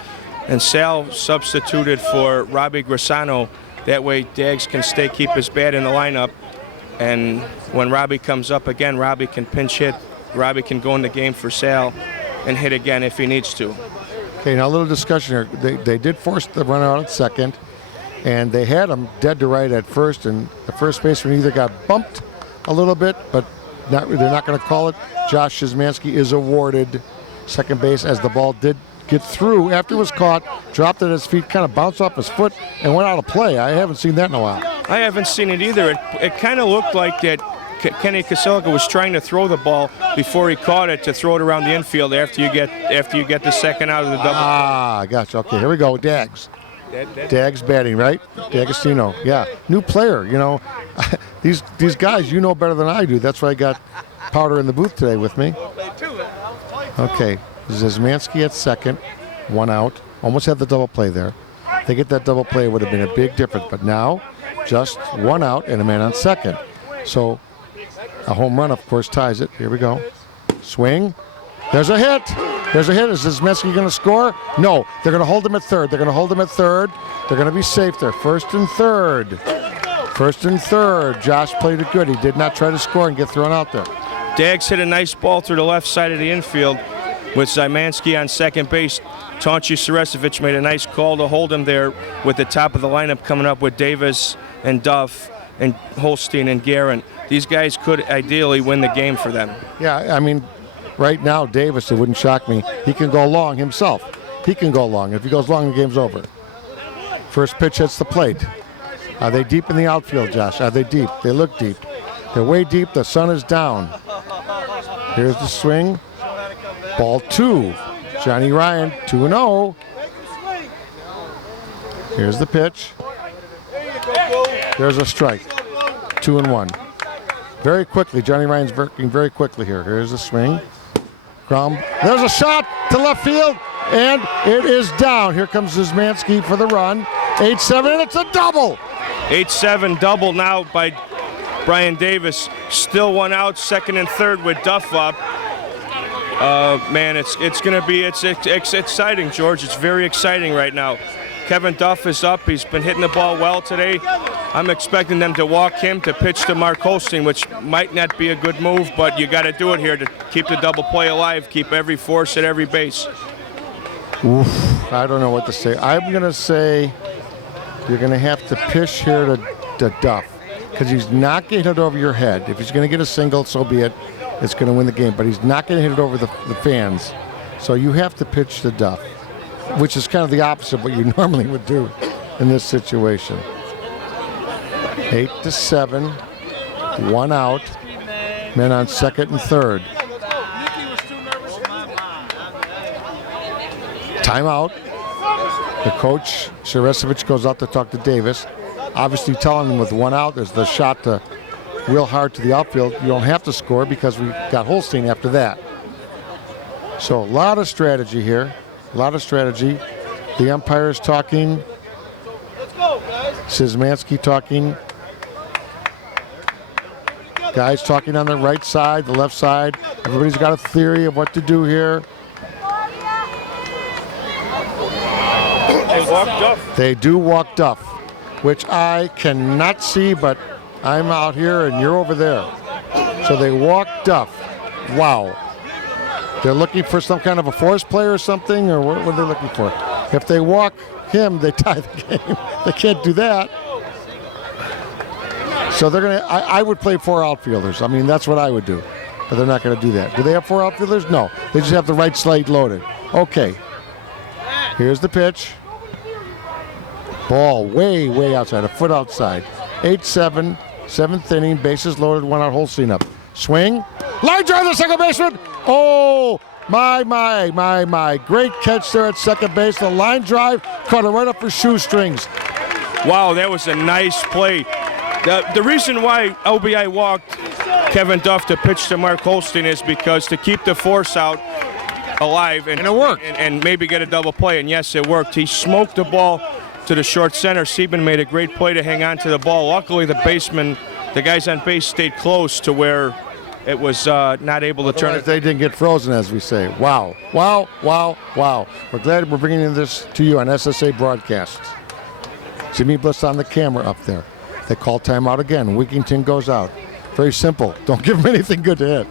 and Sal substituted for Robbie Grisano. That way Dags can keep his bat in the lineup, and when Robbie comes up again, Robbie can pinch hit. Robbie can go in the game for Sal and hit again if he needs to. Okay, now a little discussion here. They did force the runner out at second, and they had him dead to right at first, and the first baseman either got bumped a little bit, but they're not going to call it. Josh Szymanski is awarded second base as the ball did get through after it was caught, dropped at his feet, kind of bounced off his foot, and went out of play. I haven't seen that in a while. I haven't seen it either. It kind of looked like that Kenny Kasilica was trying to throw the ball before he caught it to throw it around the infield after you get the second out of the double. Ah, gotcha. Okay, here we go. Dags. Dags batting, right? D'Agostino. Yeah, new player. You know, these guys you know better than I do. That's why I got Powder in the booth today with me. Okay, Szymanski at second, one out. Almost had the double play there. If they get that double play, it would have been a big difference. But now, just one out and a man on second. So a home run, of course, ties it. Here we go. Swing. There's a hit. There's a hit. Is Szymanski going to score? No. They're going to hold him at third. They're going to hold him at third. They're going to be safe there. First and third. First and third. Josh played it good. He did not try to score and get thrown out there. Dags hit a nice ball through the left side of the infield with Szymanski on second base. Tonchi Seresovich made a nice call to hold him there with the top of the lineup coming up with Davis and Duff and Holstein and Guerin. These guys could ideally win the game for them. Yeah, I mean, right now, Davis, it wouldn't shock me. He can go long himself. He can go long. If he goes long, the game's over. First pitch hits the plate. Are they deep in the outfield, Josh? Are they deep? They look deep. They're way deep. The sun is down. Here's the swing. Ball two. Johnny Ryan, 2-0. Here's the pitch. There's a strike. 2-1. Very quickly, Johnny Ryan's working very quickly here. Here's the swing. Ground. There's a shot to left field, and it is down. Here comes Szymanski for the run. 8-7, and it's a double. 8-7 double now by Brian Davis. Still one out, second and third with Duff up. Man, it's exciting, George. It's very exciting right now. Kevin Duff is up. He's been hitting the ball well today. I'm expecting them to walk him to pitch to Mark Holstein, which might not be a good move, but you got to do it here to keep the double play alive, keep every force at every base. Oof, I don't know what to say. I'm going to say you're going to have to pitch here to Duff, because he's not going to hit it over your head. If he's going to get a single, so be it. It's going to win the game, but he's not going to hit it over the fans. So you have to pitch to Duff, which is kind of the opposite of what you normally would do in this situation. 8-7, one out, men on second and third. Timeout. The coach, Seresovich, goes out to talk to Davis. Obviously telling him with one out, there's the shot to real hard to the outfield. You don't have to score because we got Holstein after that. So a lot of strategy here. A lot of strategy. The umpire's talking. Szymanski talking. Guys talking on the right side, the left side. Everybody's got a theory of what to do here. They walked up. They do walk Duff, which I cannot see, but I'm out here and you're over there. So they walk Duff. Wow. They're looking for some kind of a force play or something, or what are they looking for? If they walk him, they tie the game. They can't do that. So they're gonna. I would play 4 outfielders. I mean, that's what I would do. But they're not gonna do that. Do they have 4 outfielders? No. They just have the right slate loaded. Okay. Here's the pitch. Ball way, way outside, a foot outside. 8-7, 7th inning, bases loaded, 1 out, whole scene up. Swing, line drive to second baseman. Oh, my. Great catch there at second base. The line drive caught it right up for shoestrings. Wow, that was a nice play. The reason why LBI walked Kevin Duff to pitch to Mark Holstein is because to keep the force out alive and it worked. And maybe get a double play, and yes, it worked. He smoked the ball to the short center. Sieben made a great play to hang on to the ball. Luckily, the guys on base stayed close to where it was not able to turn it. They didn't get frozen, as we say. Wow. We're glad we're bringing this to you on SSA Broadcasts. Jimmy Bliss on the camera up there. They call timeout again. Wigington goes out. Very simple. Don't give him anything good to hit.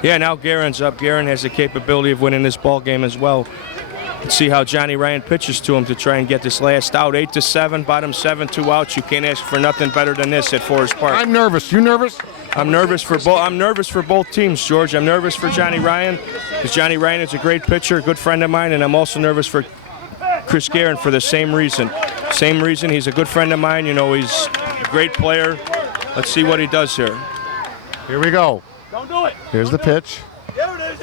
Yeah, now Guerin's up. Guerin has the capability of winning this ball game as well. Let's see how Johnny Ryan pitches to him to try and get this last out. 8-7, bottom 7, 2 outs. You can't ask for nothing better than this at Forest Park. I'm nervous. You nervous? I'm nervous for both. I'm nervous for both teams, George. I'm nervous for Johnny Ryan because Johnny Ryan is a great pitcher, a good friend of mine, and I'm also nervous for Chris Guerin for the same reason. Same reason. He's a good friend of mine. You know, he's a great player. Let's see what he does here. Here we go. Don't do it. Here's the pitch. There it is.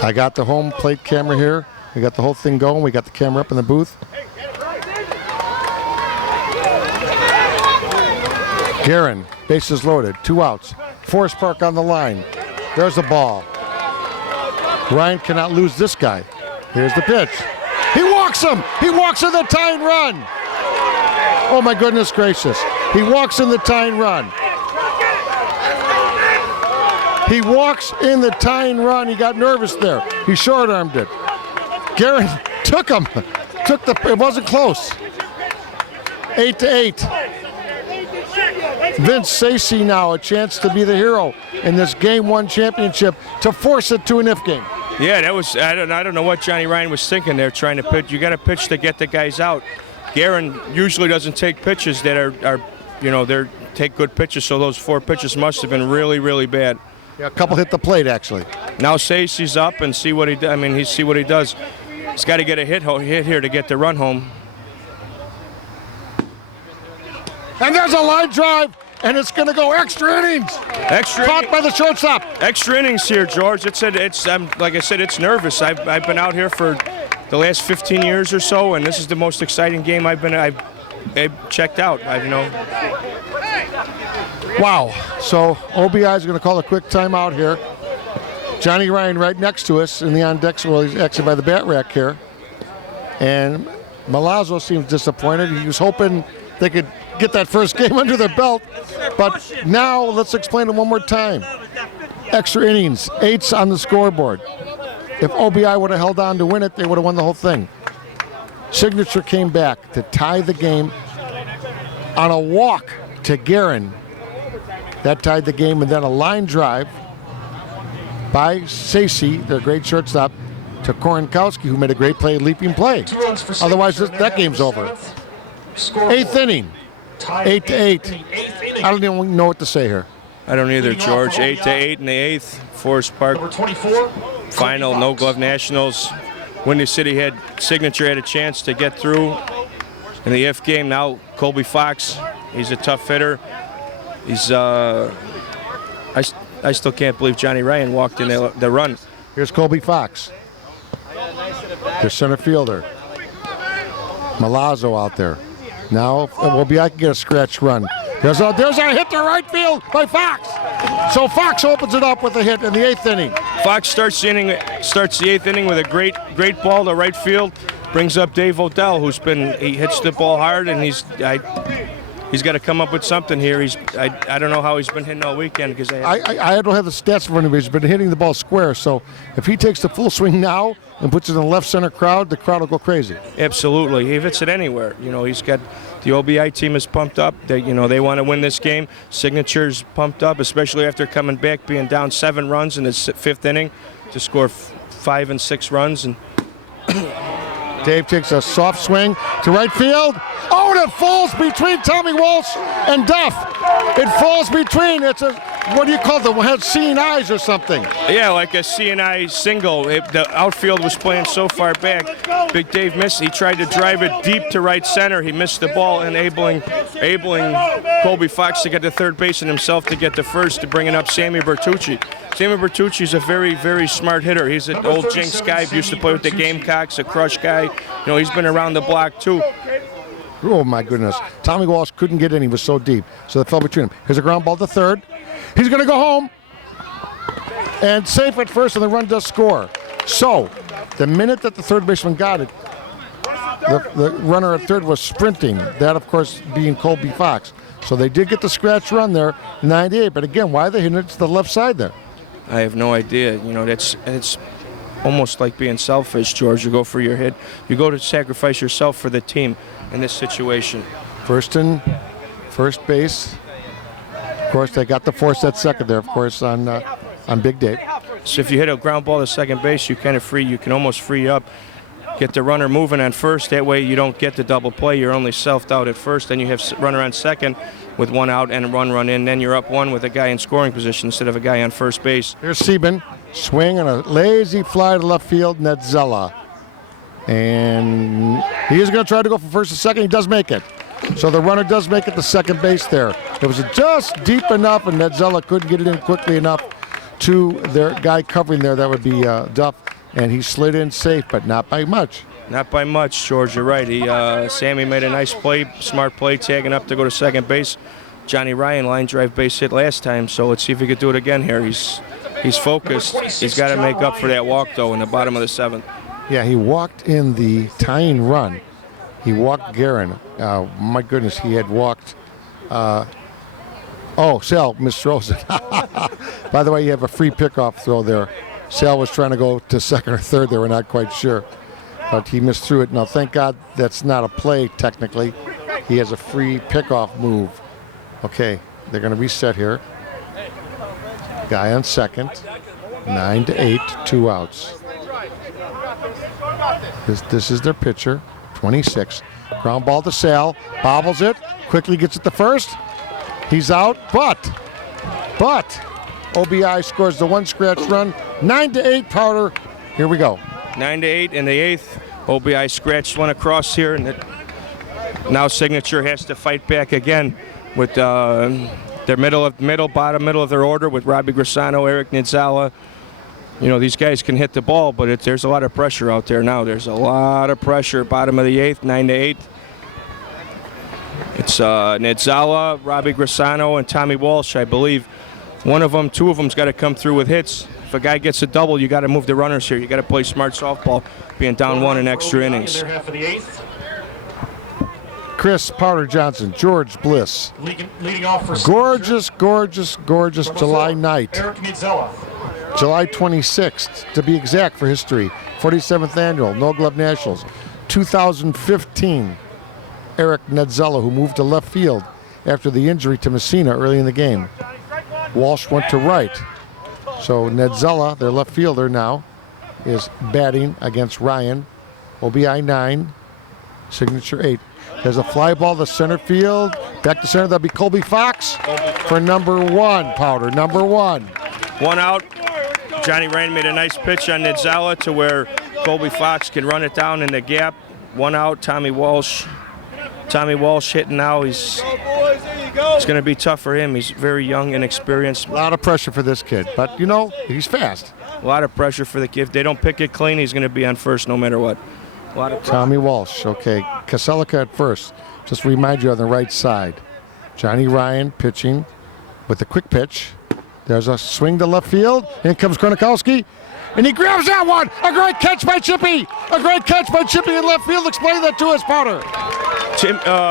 I got the home plate camera here. We got the whole thing going. We got the camera up in the booth. Guerin, bases loaded, 2 outs. Forest Park on the line. There's the ball. Ryan cannot lose this guy. Here's the pitch. He walks him. He walks in the tying run. Oh my goodness gracious. He walks in the tying run. He walks in the tying run. He got nervous there. He short-armed it. Guerin took him. It wasn't close. 8-8. Vince Sacy now a chance to be the hero in this Game 1 championship to force it to an if game. Yeah, that was. I don't know what Johnny Ryan was thinking there, trying to pitch. You got to pitch to get the guys out. Guerin usually doesn't take pitches that are they take good pitches. So those 4 pitches must have been really, really bad. Yeah, a couple hit the plate actually. Now Sacy's up and see what he. See what he does. He's got to get a hit here to get the run home. And there's a line drive, and it's going to go extra innings. Caught by the shortstop. Extra innings here, George. Like I said, it's nervous. I've been out here for the last 15 years or so, and this is the most exciting game I've checked out. Wow. So OBI is going to call a quick timeout here. Johnny Ryan right next to us in the on deck. Well, he's actually by the bat rack here. And Milazzo seems disappointed. He was hoping they could get that first game under their belt. But now let's explain it one more time. Extra innings, 8s on the scoreboard. If OBI would have held on to win it, they would have won the whole thing. Signature came back to tie the game on a walk to Guerin. That tied the game, and then a line drive by Sacy, their great shortstop, to Korenkowski, who made a great play, leaping play. Otherwise, that game's over. 8th inning, 8-8. I don't even know what to say here. I don't either, George. 8-8 in the 8th. Forest Park Number 24. final, no glove nationals. Windy City Signature had a chance to get through in the if game. Now Colby Fox, he's a tough hitter. He's I still can't believe Johnny Ryan walked in the run. Here's Colby Fox, their center fielder. Milazzo out there. Now OBI can get a scratch run. There's a hit to right field by Fox. So Fox opens it up with a hit in the 8th inning. Fox starts the 8th inning with a great ball to right field. brings up Dave Odell, he hits the ball hard, and he's got to come up with something here. I don't know how he's been hitting all weekend because I don't have the stats in front of me. He's been hitting the ball square, so if he takes the full swing now and puts it in the left center crowd, the crowd will go crazy. Absolutely, he hits it anywhere. He's got the OBI team is pumped up. They want to win this game. Signature's pumped up, especially after coming back, being down 7 runs in the 5th inning to score 5 and 6 runs. And Dave takes a soft swing to right field. Oh, and it falls between Tommy Walsh and Duff. It falls between. It's a, what do you call them? Has seeing eyes or something? Yeah, like a C&I single. The outfield was playing so far back. Big Dave missed. He tried to drive it deep to right center. He missed the ball, enabling Colby Fox to get to third base and himself to get to first, to bringing up Sammy Bertucci. Sammy Bertucci is a very, very smart hitter. He's an old Jinx guy. He used to play with the Gamecocks, a crush guy. He's been around the block too. Oh, my goodness. Tommy Walsh couldn't get in. He was so deep. So it fell between them. Here's a ground ball to third. He's going to go home. And safe at first, and the run does score. So the minute that the third baseman got it, the runner at third was sprinting. That, of course, being Colby Fox. So they did get the scratch run there, 98. But again, why are they hitting it to the left side there? I have no idea. It's almost like being selfish, George. You go for your hit. You go to sacrifice yourself for the team in this situation. First base. Of course, they got the force at second there, of course, on Big Dave. So if you hit a ground ball to second base, you can almost free up, get the runner moving on first. That way you don't get the double play. You're only selfed out at first. Then you have runner on second with 1 out and a run in. Then you're up 1 with a guy in scoring position instead of a guy on first base. Here's Sieben. Swing and a lazy fly to left field, Netzella. And he is going to try to go for first and second. He does make it. So the runner does make it to second base there. It was just deep enough, and Netzella couldn't get it in quickly enough to their guy covering there. That would be Duff. And he slid in safe, but not by much. Not by much, George. You're right. Sammy made a nice play, smart play, tagging up to go to second base. Johnny Ryan line drive base hit last time, so let's see if he could do it again here. He's focused. He's got to make up for that walk, though, in the bottom of the 7th. Yeah, he walked in the tying run. He walked Guerin. My goodness, he had walked. Sal misthrows it. By the way, you have a free pickoff throw there. Sal was trying to go to second or third. They were not quite sure, but he misthrew it. Now, thank God that's not a play technically. He has a free pickoff move. Okay, they're going to reset here. Guy on second. 9-8, 2 outs. This is their pitcher, 26. Ground ball to Sal, bobbles it, quickly gets it to first. He's out, but OBI scores the 1 scratch run. 9-8, Powder. Here we go. 9-8 in the 8th. OBI scratched one across here, and now Signature has to fight back again with their middle of their order with Robbie Grisano, Eric Nidzala. These guys can hit the ball, but there's a lot of pressure out there now. There's a lot of pressure. Bottom of the 8th, 9-8. It's Nidzala, Robbie Grisano, and Tommy Walsh, I believe. Two of them's got to come through with hits. If a guy gets a double, you got to move the runners here. You got to play smart softball, being down 1 in extra innings. Half of the 8th. Chris Powder Johnson, George Bliss. Leading off for gorgeous July night. Eric Nidzala. July 26th, to be exact, for history. 47th annual No Glove Nationals. 2015, Eric Nidzala, who moved to left field after the injury to Messina early in the game. Walsh went to right. So Nidzala, their left fielder now, is batting against Ryan. OBI 9, Signature 8. There's a fly ball to center field. Back to center, that'll be Colby Fox for number 1, Powder, number 1. 1 out. Johnny Ryan made a nice pitch on Nidzala to where Colby Fox can run it down in the gap. 1 out. Tommy Walsh hitting now. It's going to be tough for him. He's very young and experienced. A lot of pressure for this kid, but he's fast. A lot of pressure for the kid. If they don't pick it clean, he's going to be on first no matter what. A lot of pressure. Tommy Walsh, okay. Kaselica at first. Just to remind you on the right side. Johnny Ryan pitching with a quick pitch. There's a swing to left field. In comes Kronikowski. and he grabs that one. A great catch by Chippy. A great catch by Chippy in left field. Explain that to us, Powder.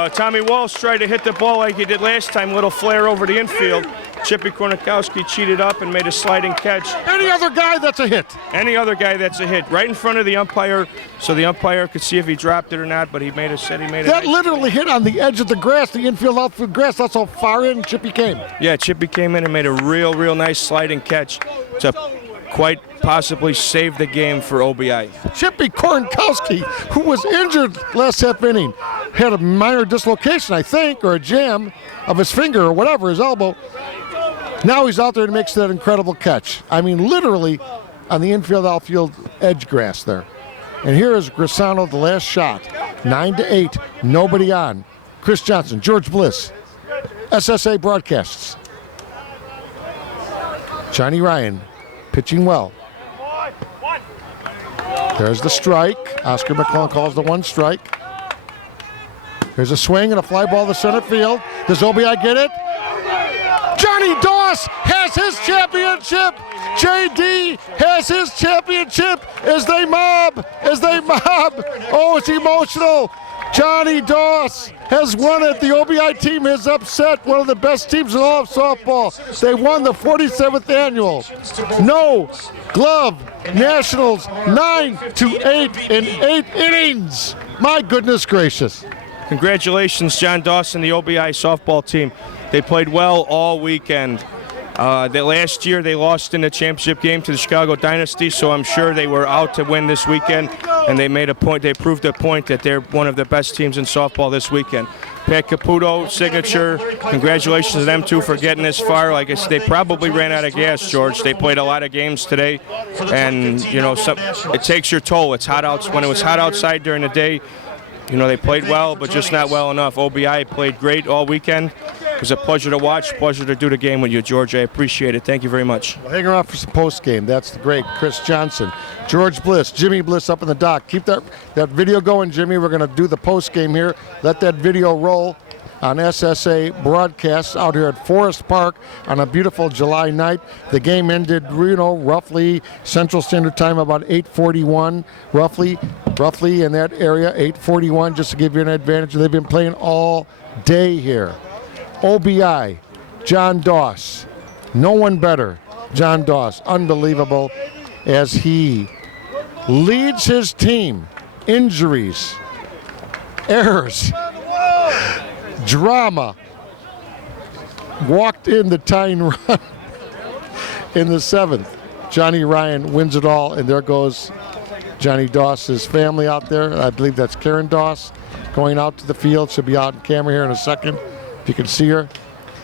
Tommy Walsh tried to hit the ball like he did last time, little flare over the infield. Chippy Kornikowski cheated up and made a sliding catch. Any other guy, that's a hit. Any other guy, that's a hit. Right in front of the umpire, so the umpire could see if he dropped it or not, but he made a That literally hit on the edge of the grass, the infield, outfield grass. That's how far in Chippy came. Yeah, Chippy came in and made a real nice sliding catch to quite possibly save the game for OBI. Chippy Kornikowski, who was injured last half inning, had a minor dislocation, I think, or a jam of his finger or whatever, his elbow. Now he's out there and makes that incredible catch. I mean, literally on the infield, outfield edge grass there. And here is Grisano, the last shot. 9-8, nobody on. Chris Johnson, George Bliss, SSA Broadcasts. Johnny Ryan pitching well. There's the strike. Oscar McClellan calls the one strike. There's a swing and a fly ball to center field. Does OBI get it? Johnny Doss has his championship. JD has his championship as they mob. Oh, it's emotional. Johnny Doss has won it. The OBI team has upset one of the best teams in all of softball. They won the 47th annual No Glove Nationals 9-8 in 8 innings. My goodness gracious. Congratulations, John Dawson, the OBI softball team. They played well all weekend. The last year they lost in the championship game to the Chicago Dynasty, so I'm sure they were out to win this weekend, and they made a point. They proved a point that they're one of the best teams in softball this weekend. Pat Caputo, signature. Congratulations to them too for getting this far. Like I said, they probably ran out of gas, George. They played a lot of games today, and you know, it takes your toll. It's hot out. When it was hot outside during the day, you know, they played well, but just not well enough. OBI played great all weekend. It was a pleasure to watch, pleasure to do the game with you, George. I appreciate it. Thank you very much. Well, hang around for some post game. That's the great Chris Johnson, George Bliss, Jimmy Bliss up in the dock. Keep that video going, Jimmy. We're going to do the post game here. Let that video roll on SSA broadcasts out here at Forest Park on a beautiful July night. The game ended, you know, roughly Central Standard Time about 8:41, roughly in that area, 8:41, just to give you an advantage. They've been playing all day here. OBI, John Doss, no one better. John Doss, unbelievable as he leads his team. Injuries, errors, drama. Walked in the tying run in the 7th. Johnny Ryan wins it all, and there goes Johnny Doss's family out there. I believe that's Karen Doss going out to the field. She'll be out in camera here in a second. If you can see her.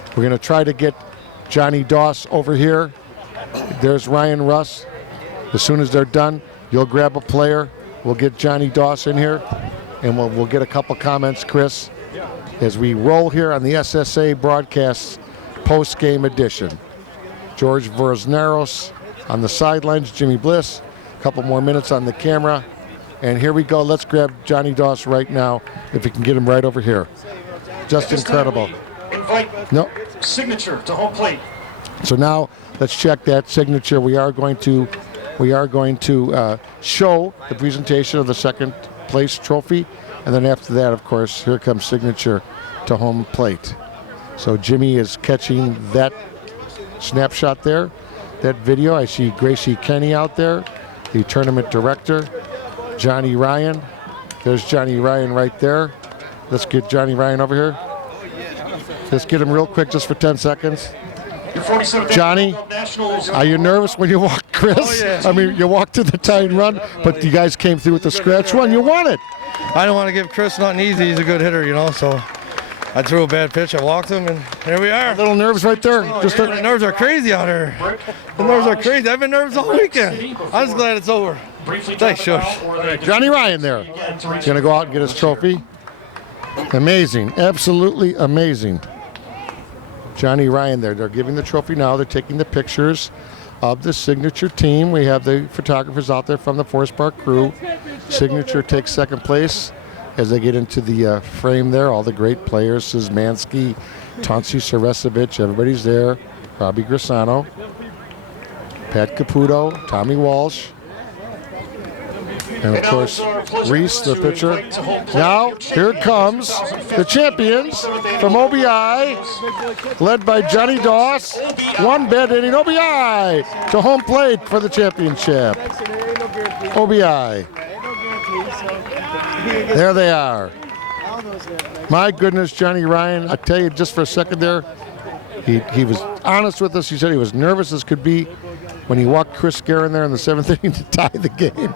We're going to try to get Johnny Doss over here. There's Ryan Russ. As soon as they're done, you'll grab a player. We'll get Johnny Doss in here, and we'll get a couple comments, Chris, as we roll here on the SSA broadcast post-game edition. George Vorsnaros on the sidelines, Jimmy Bliss. A couple more minutes on the camera. And here we go. Let's grab Johnny Doss right now, if we can get him right over here. Just incredible. No signature to home plate. So now let's check that signature. We are going to show the presentation of the second place trophy, and then after that, of course, here comes signature to home plate. So Jimmy is catching that snapshot there, that video. I see Gracie Kenny out there, the tournament director, Johnny Ryan. There's Johnny Ryan right there. Let's get Johnny Ryan over here. Let's get him real quick just for 10 seconds. Johnny, are you nervous when you walk, Chris? Oh, yeah. I mean, you walked to the tying run, but you guys came through with the scratch run. You won it. I don't want to give Chris nothing easy. He's a good hitter, you know, so I threw a bad pitch. I walked him, and here we are. A little nerves right there. The nerves are crazy out here. The nerves are crazy. I've been nervous all weekend. I'm just glad it's over. Thanks, George. Johnny Ryan there. He's going to go out and get his trophy. Amazing. Absolutely amazing. Johnny Ryan there. They're giving the trophy now. They're taking the pictures of the signature team. We have the photographers out there from the Forest Park crew. Signature takes second place as they get into the frame there. All the great players, Szymanski, Tonsi Saresevich, everybody's there. Robbie Grisano. Pat Caputo, Tommy Walsh, and of course Reese, the pitcher. Now here comes the champions from OBI, led by Johnny Doss. One bad inning, OBI to home plate for the championship. OBI. There they are. My goodness, Johnny Ryan, I tell you just for a second there, he was honest with us. He said he was nervous as could be when he walked Chris Guerin there in the 7th inning to tie the game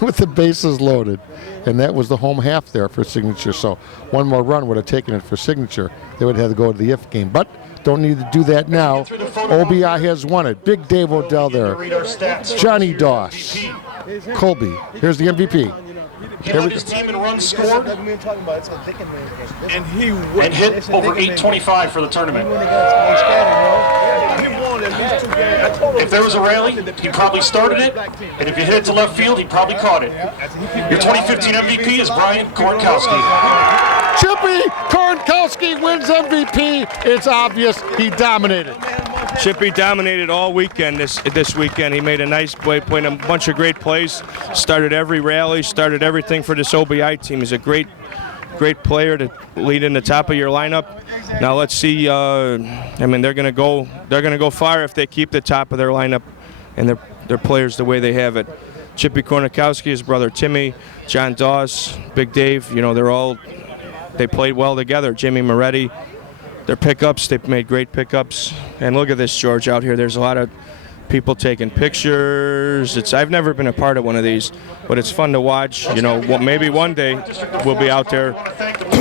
with the bases loaded. And that was the home half there for Signature. So one more run would have taken it for Signature. They would have had to go to the if game. But don't need to do that now. OBI has won it. Big Dave Odell there. Johnny Doss. Colby. Here's the MVP. He led his team in runs scored and hit over 825 for the tournament. If there was a rally, he probably started it, and if you hit it to left field, he probably caught it. Your 2015 MVP is Brian Kornkowski. Chippy Kornkowski wins MVP. It's obvious he dominated. Chippy dominated all weekend this weekend. He made a nice play, played a bunch of great plays, started every rally, started everything for this OBI team. He's a great player to lead in the top of your lineup. Now let's see. I mean, they're gonna go far if they keep the top of their lineup and their players the way they have it. Chippy Kornkowski, his brother Timmy, John Doss, Big Dave. You know, they played well together. Jimmy Moretti. Their pickups, they've made great pickups. And look at this, George, out here. There's a lot of people taking pictures. I've never been a part of one of these, but it's fun to watch. You know, maybe one day we'll be out there.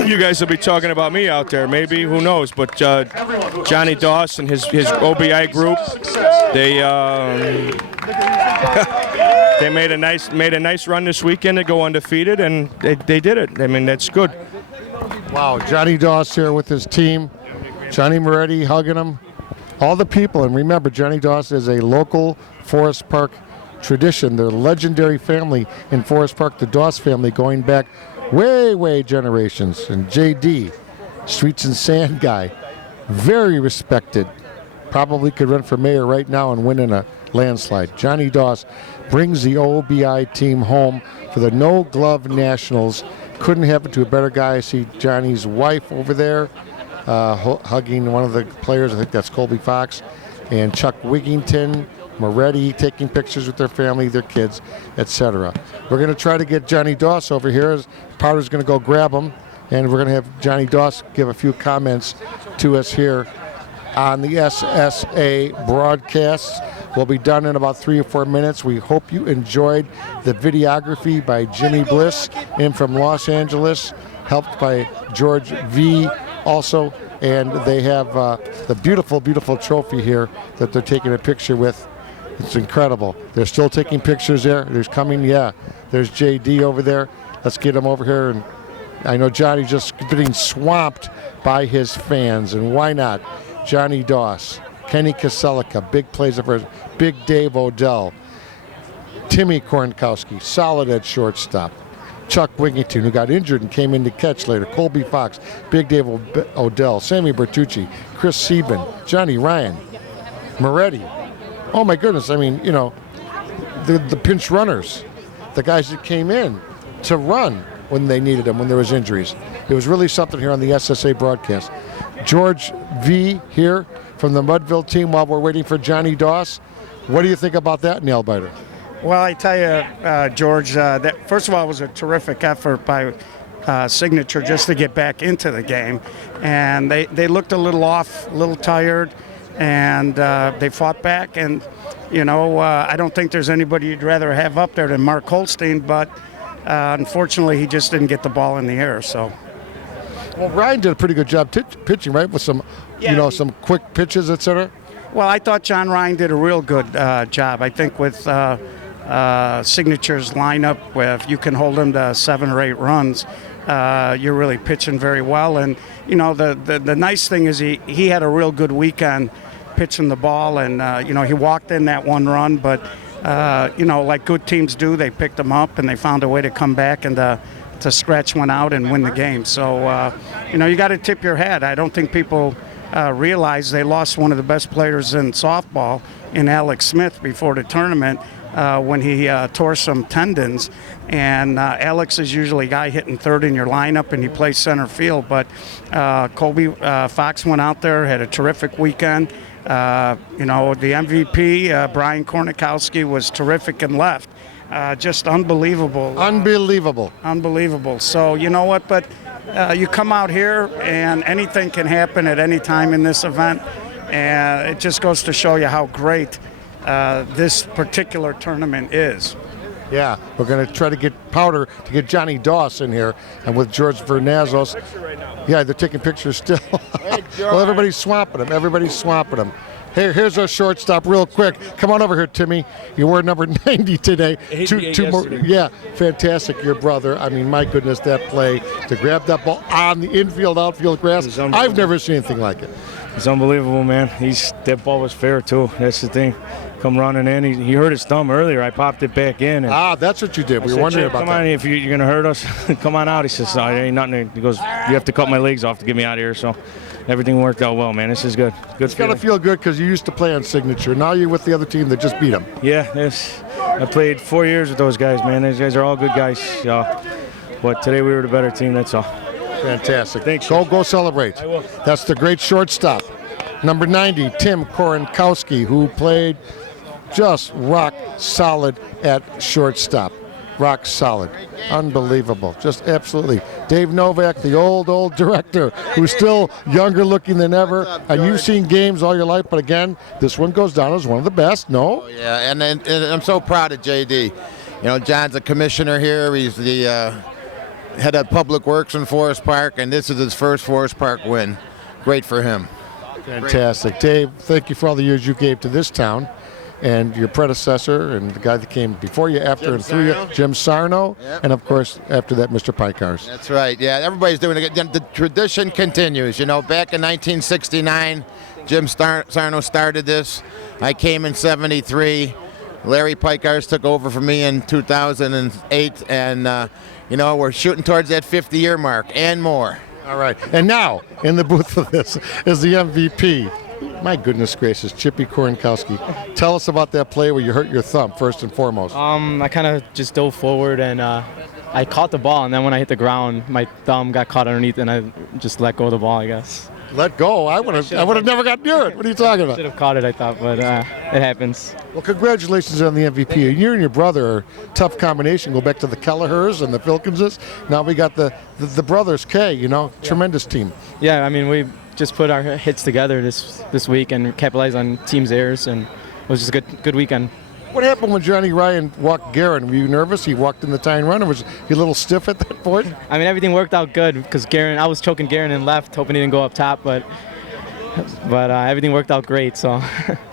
You guys will be talking about me out there. Maybe, who knows? But Johnny Doss and his OBI group, they made a nice run this weekend to go undefeated, and they did it. I mean, that's good. Wow, Johnny Doss here with his team. Johnny Moretti hugging him. All the people, and remember, Johnny Doss is a local Forest Park tradition. They're a legendary family in Forest Park, the Doss family, going back way generations. And J.D., Streets and Sand guy, very respected. Probably could run for mayor right now and win in a landslide. Johnny Doss brings the OBI team home for the No Glove Nationals. Couldn't happen to a better guy. I see Johnny's wife over there hugging one of the players. I think that's Colby Fox. And Chuck Wigington, Moretti taking pictures with their family, their kids, etc. We're going to try to get Johnny Doss over here. Powder's going to go grab him. And we're going to have Johnny Doss give a few comments to us here on the SSA broadcasts. We'll be done in about 3 or 4 minutes. We hope you enjoyed the videography by Jimmy Bliss in from Los Angeles, helped by George V. also. And they have the beautiful trophy here that they're taking a picture with. It's incredible. They're still taking pictures there. There's JD over there. Let's get him over here. And I know Johnny just getting swamped by his fans, and why not? Johnny Doss, Kenny Kaselika, big plays of hers, Big Dave Odell, Timmy Kornkowski, solid at shortstop, Chuck Wigington, who got injured and came in to catch later, Colby Fox, Big Dave Odell, Sammy Bertucci, Chris Sieben, Johnny Ryan, Moretti. Oh my goodness, I mean, you know, the pinch runners, the guys that came in to run when they needed them, when there was injuries. It was really something here on the SSA broadcast. George V. here from the Mudville team while we're waiting for Johnny Doss. What do you think about that, nail biter? Well, I tell you, George, that first of all, it was a terrific effort by Signature just to get back into the game. And they looked a little off, a little tired, and they fought back. And, you know, I don't think there's anybody you'd rather have up there than Mark Holstein, but unfortunately, he just didn't get the ball in the air. So, well, Ryan did a pretty good job pitching, right, with some, some quick pitches, etc. Well, I thought John Ryan did a real good job. I think with Signature's lineup, if you can hold him to 7 or 8 runs, you're really pitching very well. And you know, the nice thing is he had a real good weekend pitching the ball, and he walked in that 1 run, but. Like good teams do, they picked them up and they found a way to come back and to scratch one out and win the game. So, you got to tip your hat. I don't think people realized they lost one of the best players in softball in Alex Smith before the tournament when he tore some tendons. And Alex is usually a guy hitting third in your lineup, and he plays center field. But Colby Fox went out there, had a terrific weekend. You know, the MVP, Brian Kornikowski, was terrific in left. Just unbelievable. Unbelievable. So, you know what, but you come out here and anything can happen at any time in this event. And it just goes to show you how great this particular tournament is. Yeah, we're going to try to get Powder to get Johnny Doss in here, and with George Vernazos. Yeah, they're taking pictures still. Well, everybody's swamping him. Here's our shortstop real quick. Come on over here, Timmy. You wore number 90 today. Two more. Yeah, fantastic. Your brother. I mean, my goodness, that play to grab that ball on the infield, outfield grass. I've never seen anything like it. It's unbelievable, man. That ball was fair, too. That's the thing. Come running in. He hurt his thumb earlier. I popped it back in. And that's what you did. We were wondering about that. Come on, if you're going to hurt us, come on out. He says, no, it ain't nothing. He goes, you have to cut my legs off to get me out of here. So everything worked out well, man. This is good. It's got to feel good because you used to play on Signature. Now you're with the other team that just beat them. Yeah, I played 4 years with those guys, man. Those guys are all good guys. But today we were the better team, that's all. Fantastic. Thanks. Go celebrate. I will. That's the great shortstop. Number 90, Tim Korenkowski, who played just rock solid at shortstop. Rock solid. Unbelievable. Just absolutely. Dave Novak, the old director, who's still younger looking than ever. And you've seen games all your life, but again, this one goes down as one of the best, no? Oh, yeah, and I'm so proud of JD. You know, John's a commissioner here. He's the head of Public Works in Forest Park, and this is his first Forest Park win. Great for him. Fantastic. Dave, thank you for all the years you gave to this town. And your predecessor and the guy that came before you, after and through you, Jim Sarno, yep. And of course after that, Mr. Pikars. That's right. Yeah, everybody's doing it. The tradition continues. You know, back in 1969, Jim Sarno started this. I came in '73. Larry Pikars took over for me in 2008, and you know, we're shooting towards that 50-year mark and more. All right. And now in the booth for this is the MVP. My goodness gracious, Chippy Korenkowski. Tell us about that play where you hurt your thumb, first and foremost. I kind of just dove forward, and I caught the ball, and then when I hit the ground, my thumb got caught underneath, and I just let go of the ball, I guess. Let go? I would have never got near it. What are you talking about? Should have caught it, I thought, but it happens. Well, congratulations on the MVP. You and your brother are a tough combination. Go back to the Kelleher's and the Filkinses. Now we got the brothers, K, you know, tremendous team. Yeah, I mean, we just put our hits together this week and capitalized on team's errors, and it was just a good weekend. What happened when Johnny Ryan walked Guerin? Were you nervous? He walked in the tying run, or was he a little stiff at that point? I mean, everything worked out good because I was choking Guerin in left, hoping he didn't go up top, but everything worked out great. So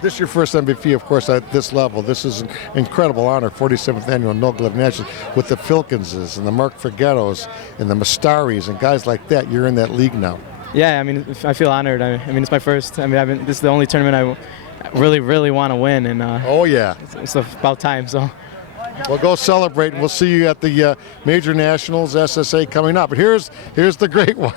this is your first MVP, of course, at this level. This is an incredible honor, 47th annual No Glove Nationals, with the Filkinses and the Mark Forgettos and the Mastaris and guys like that. You're in that league now. Yeah, I mean, I feel honored. I mean, it's my first. I mean, this is the only tournament I really want to win, and oh yeah, it's about time. So we'll go celebrate. We'll see you at the Major Nationals SSA coming up. But here's the great one.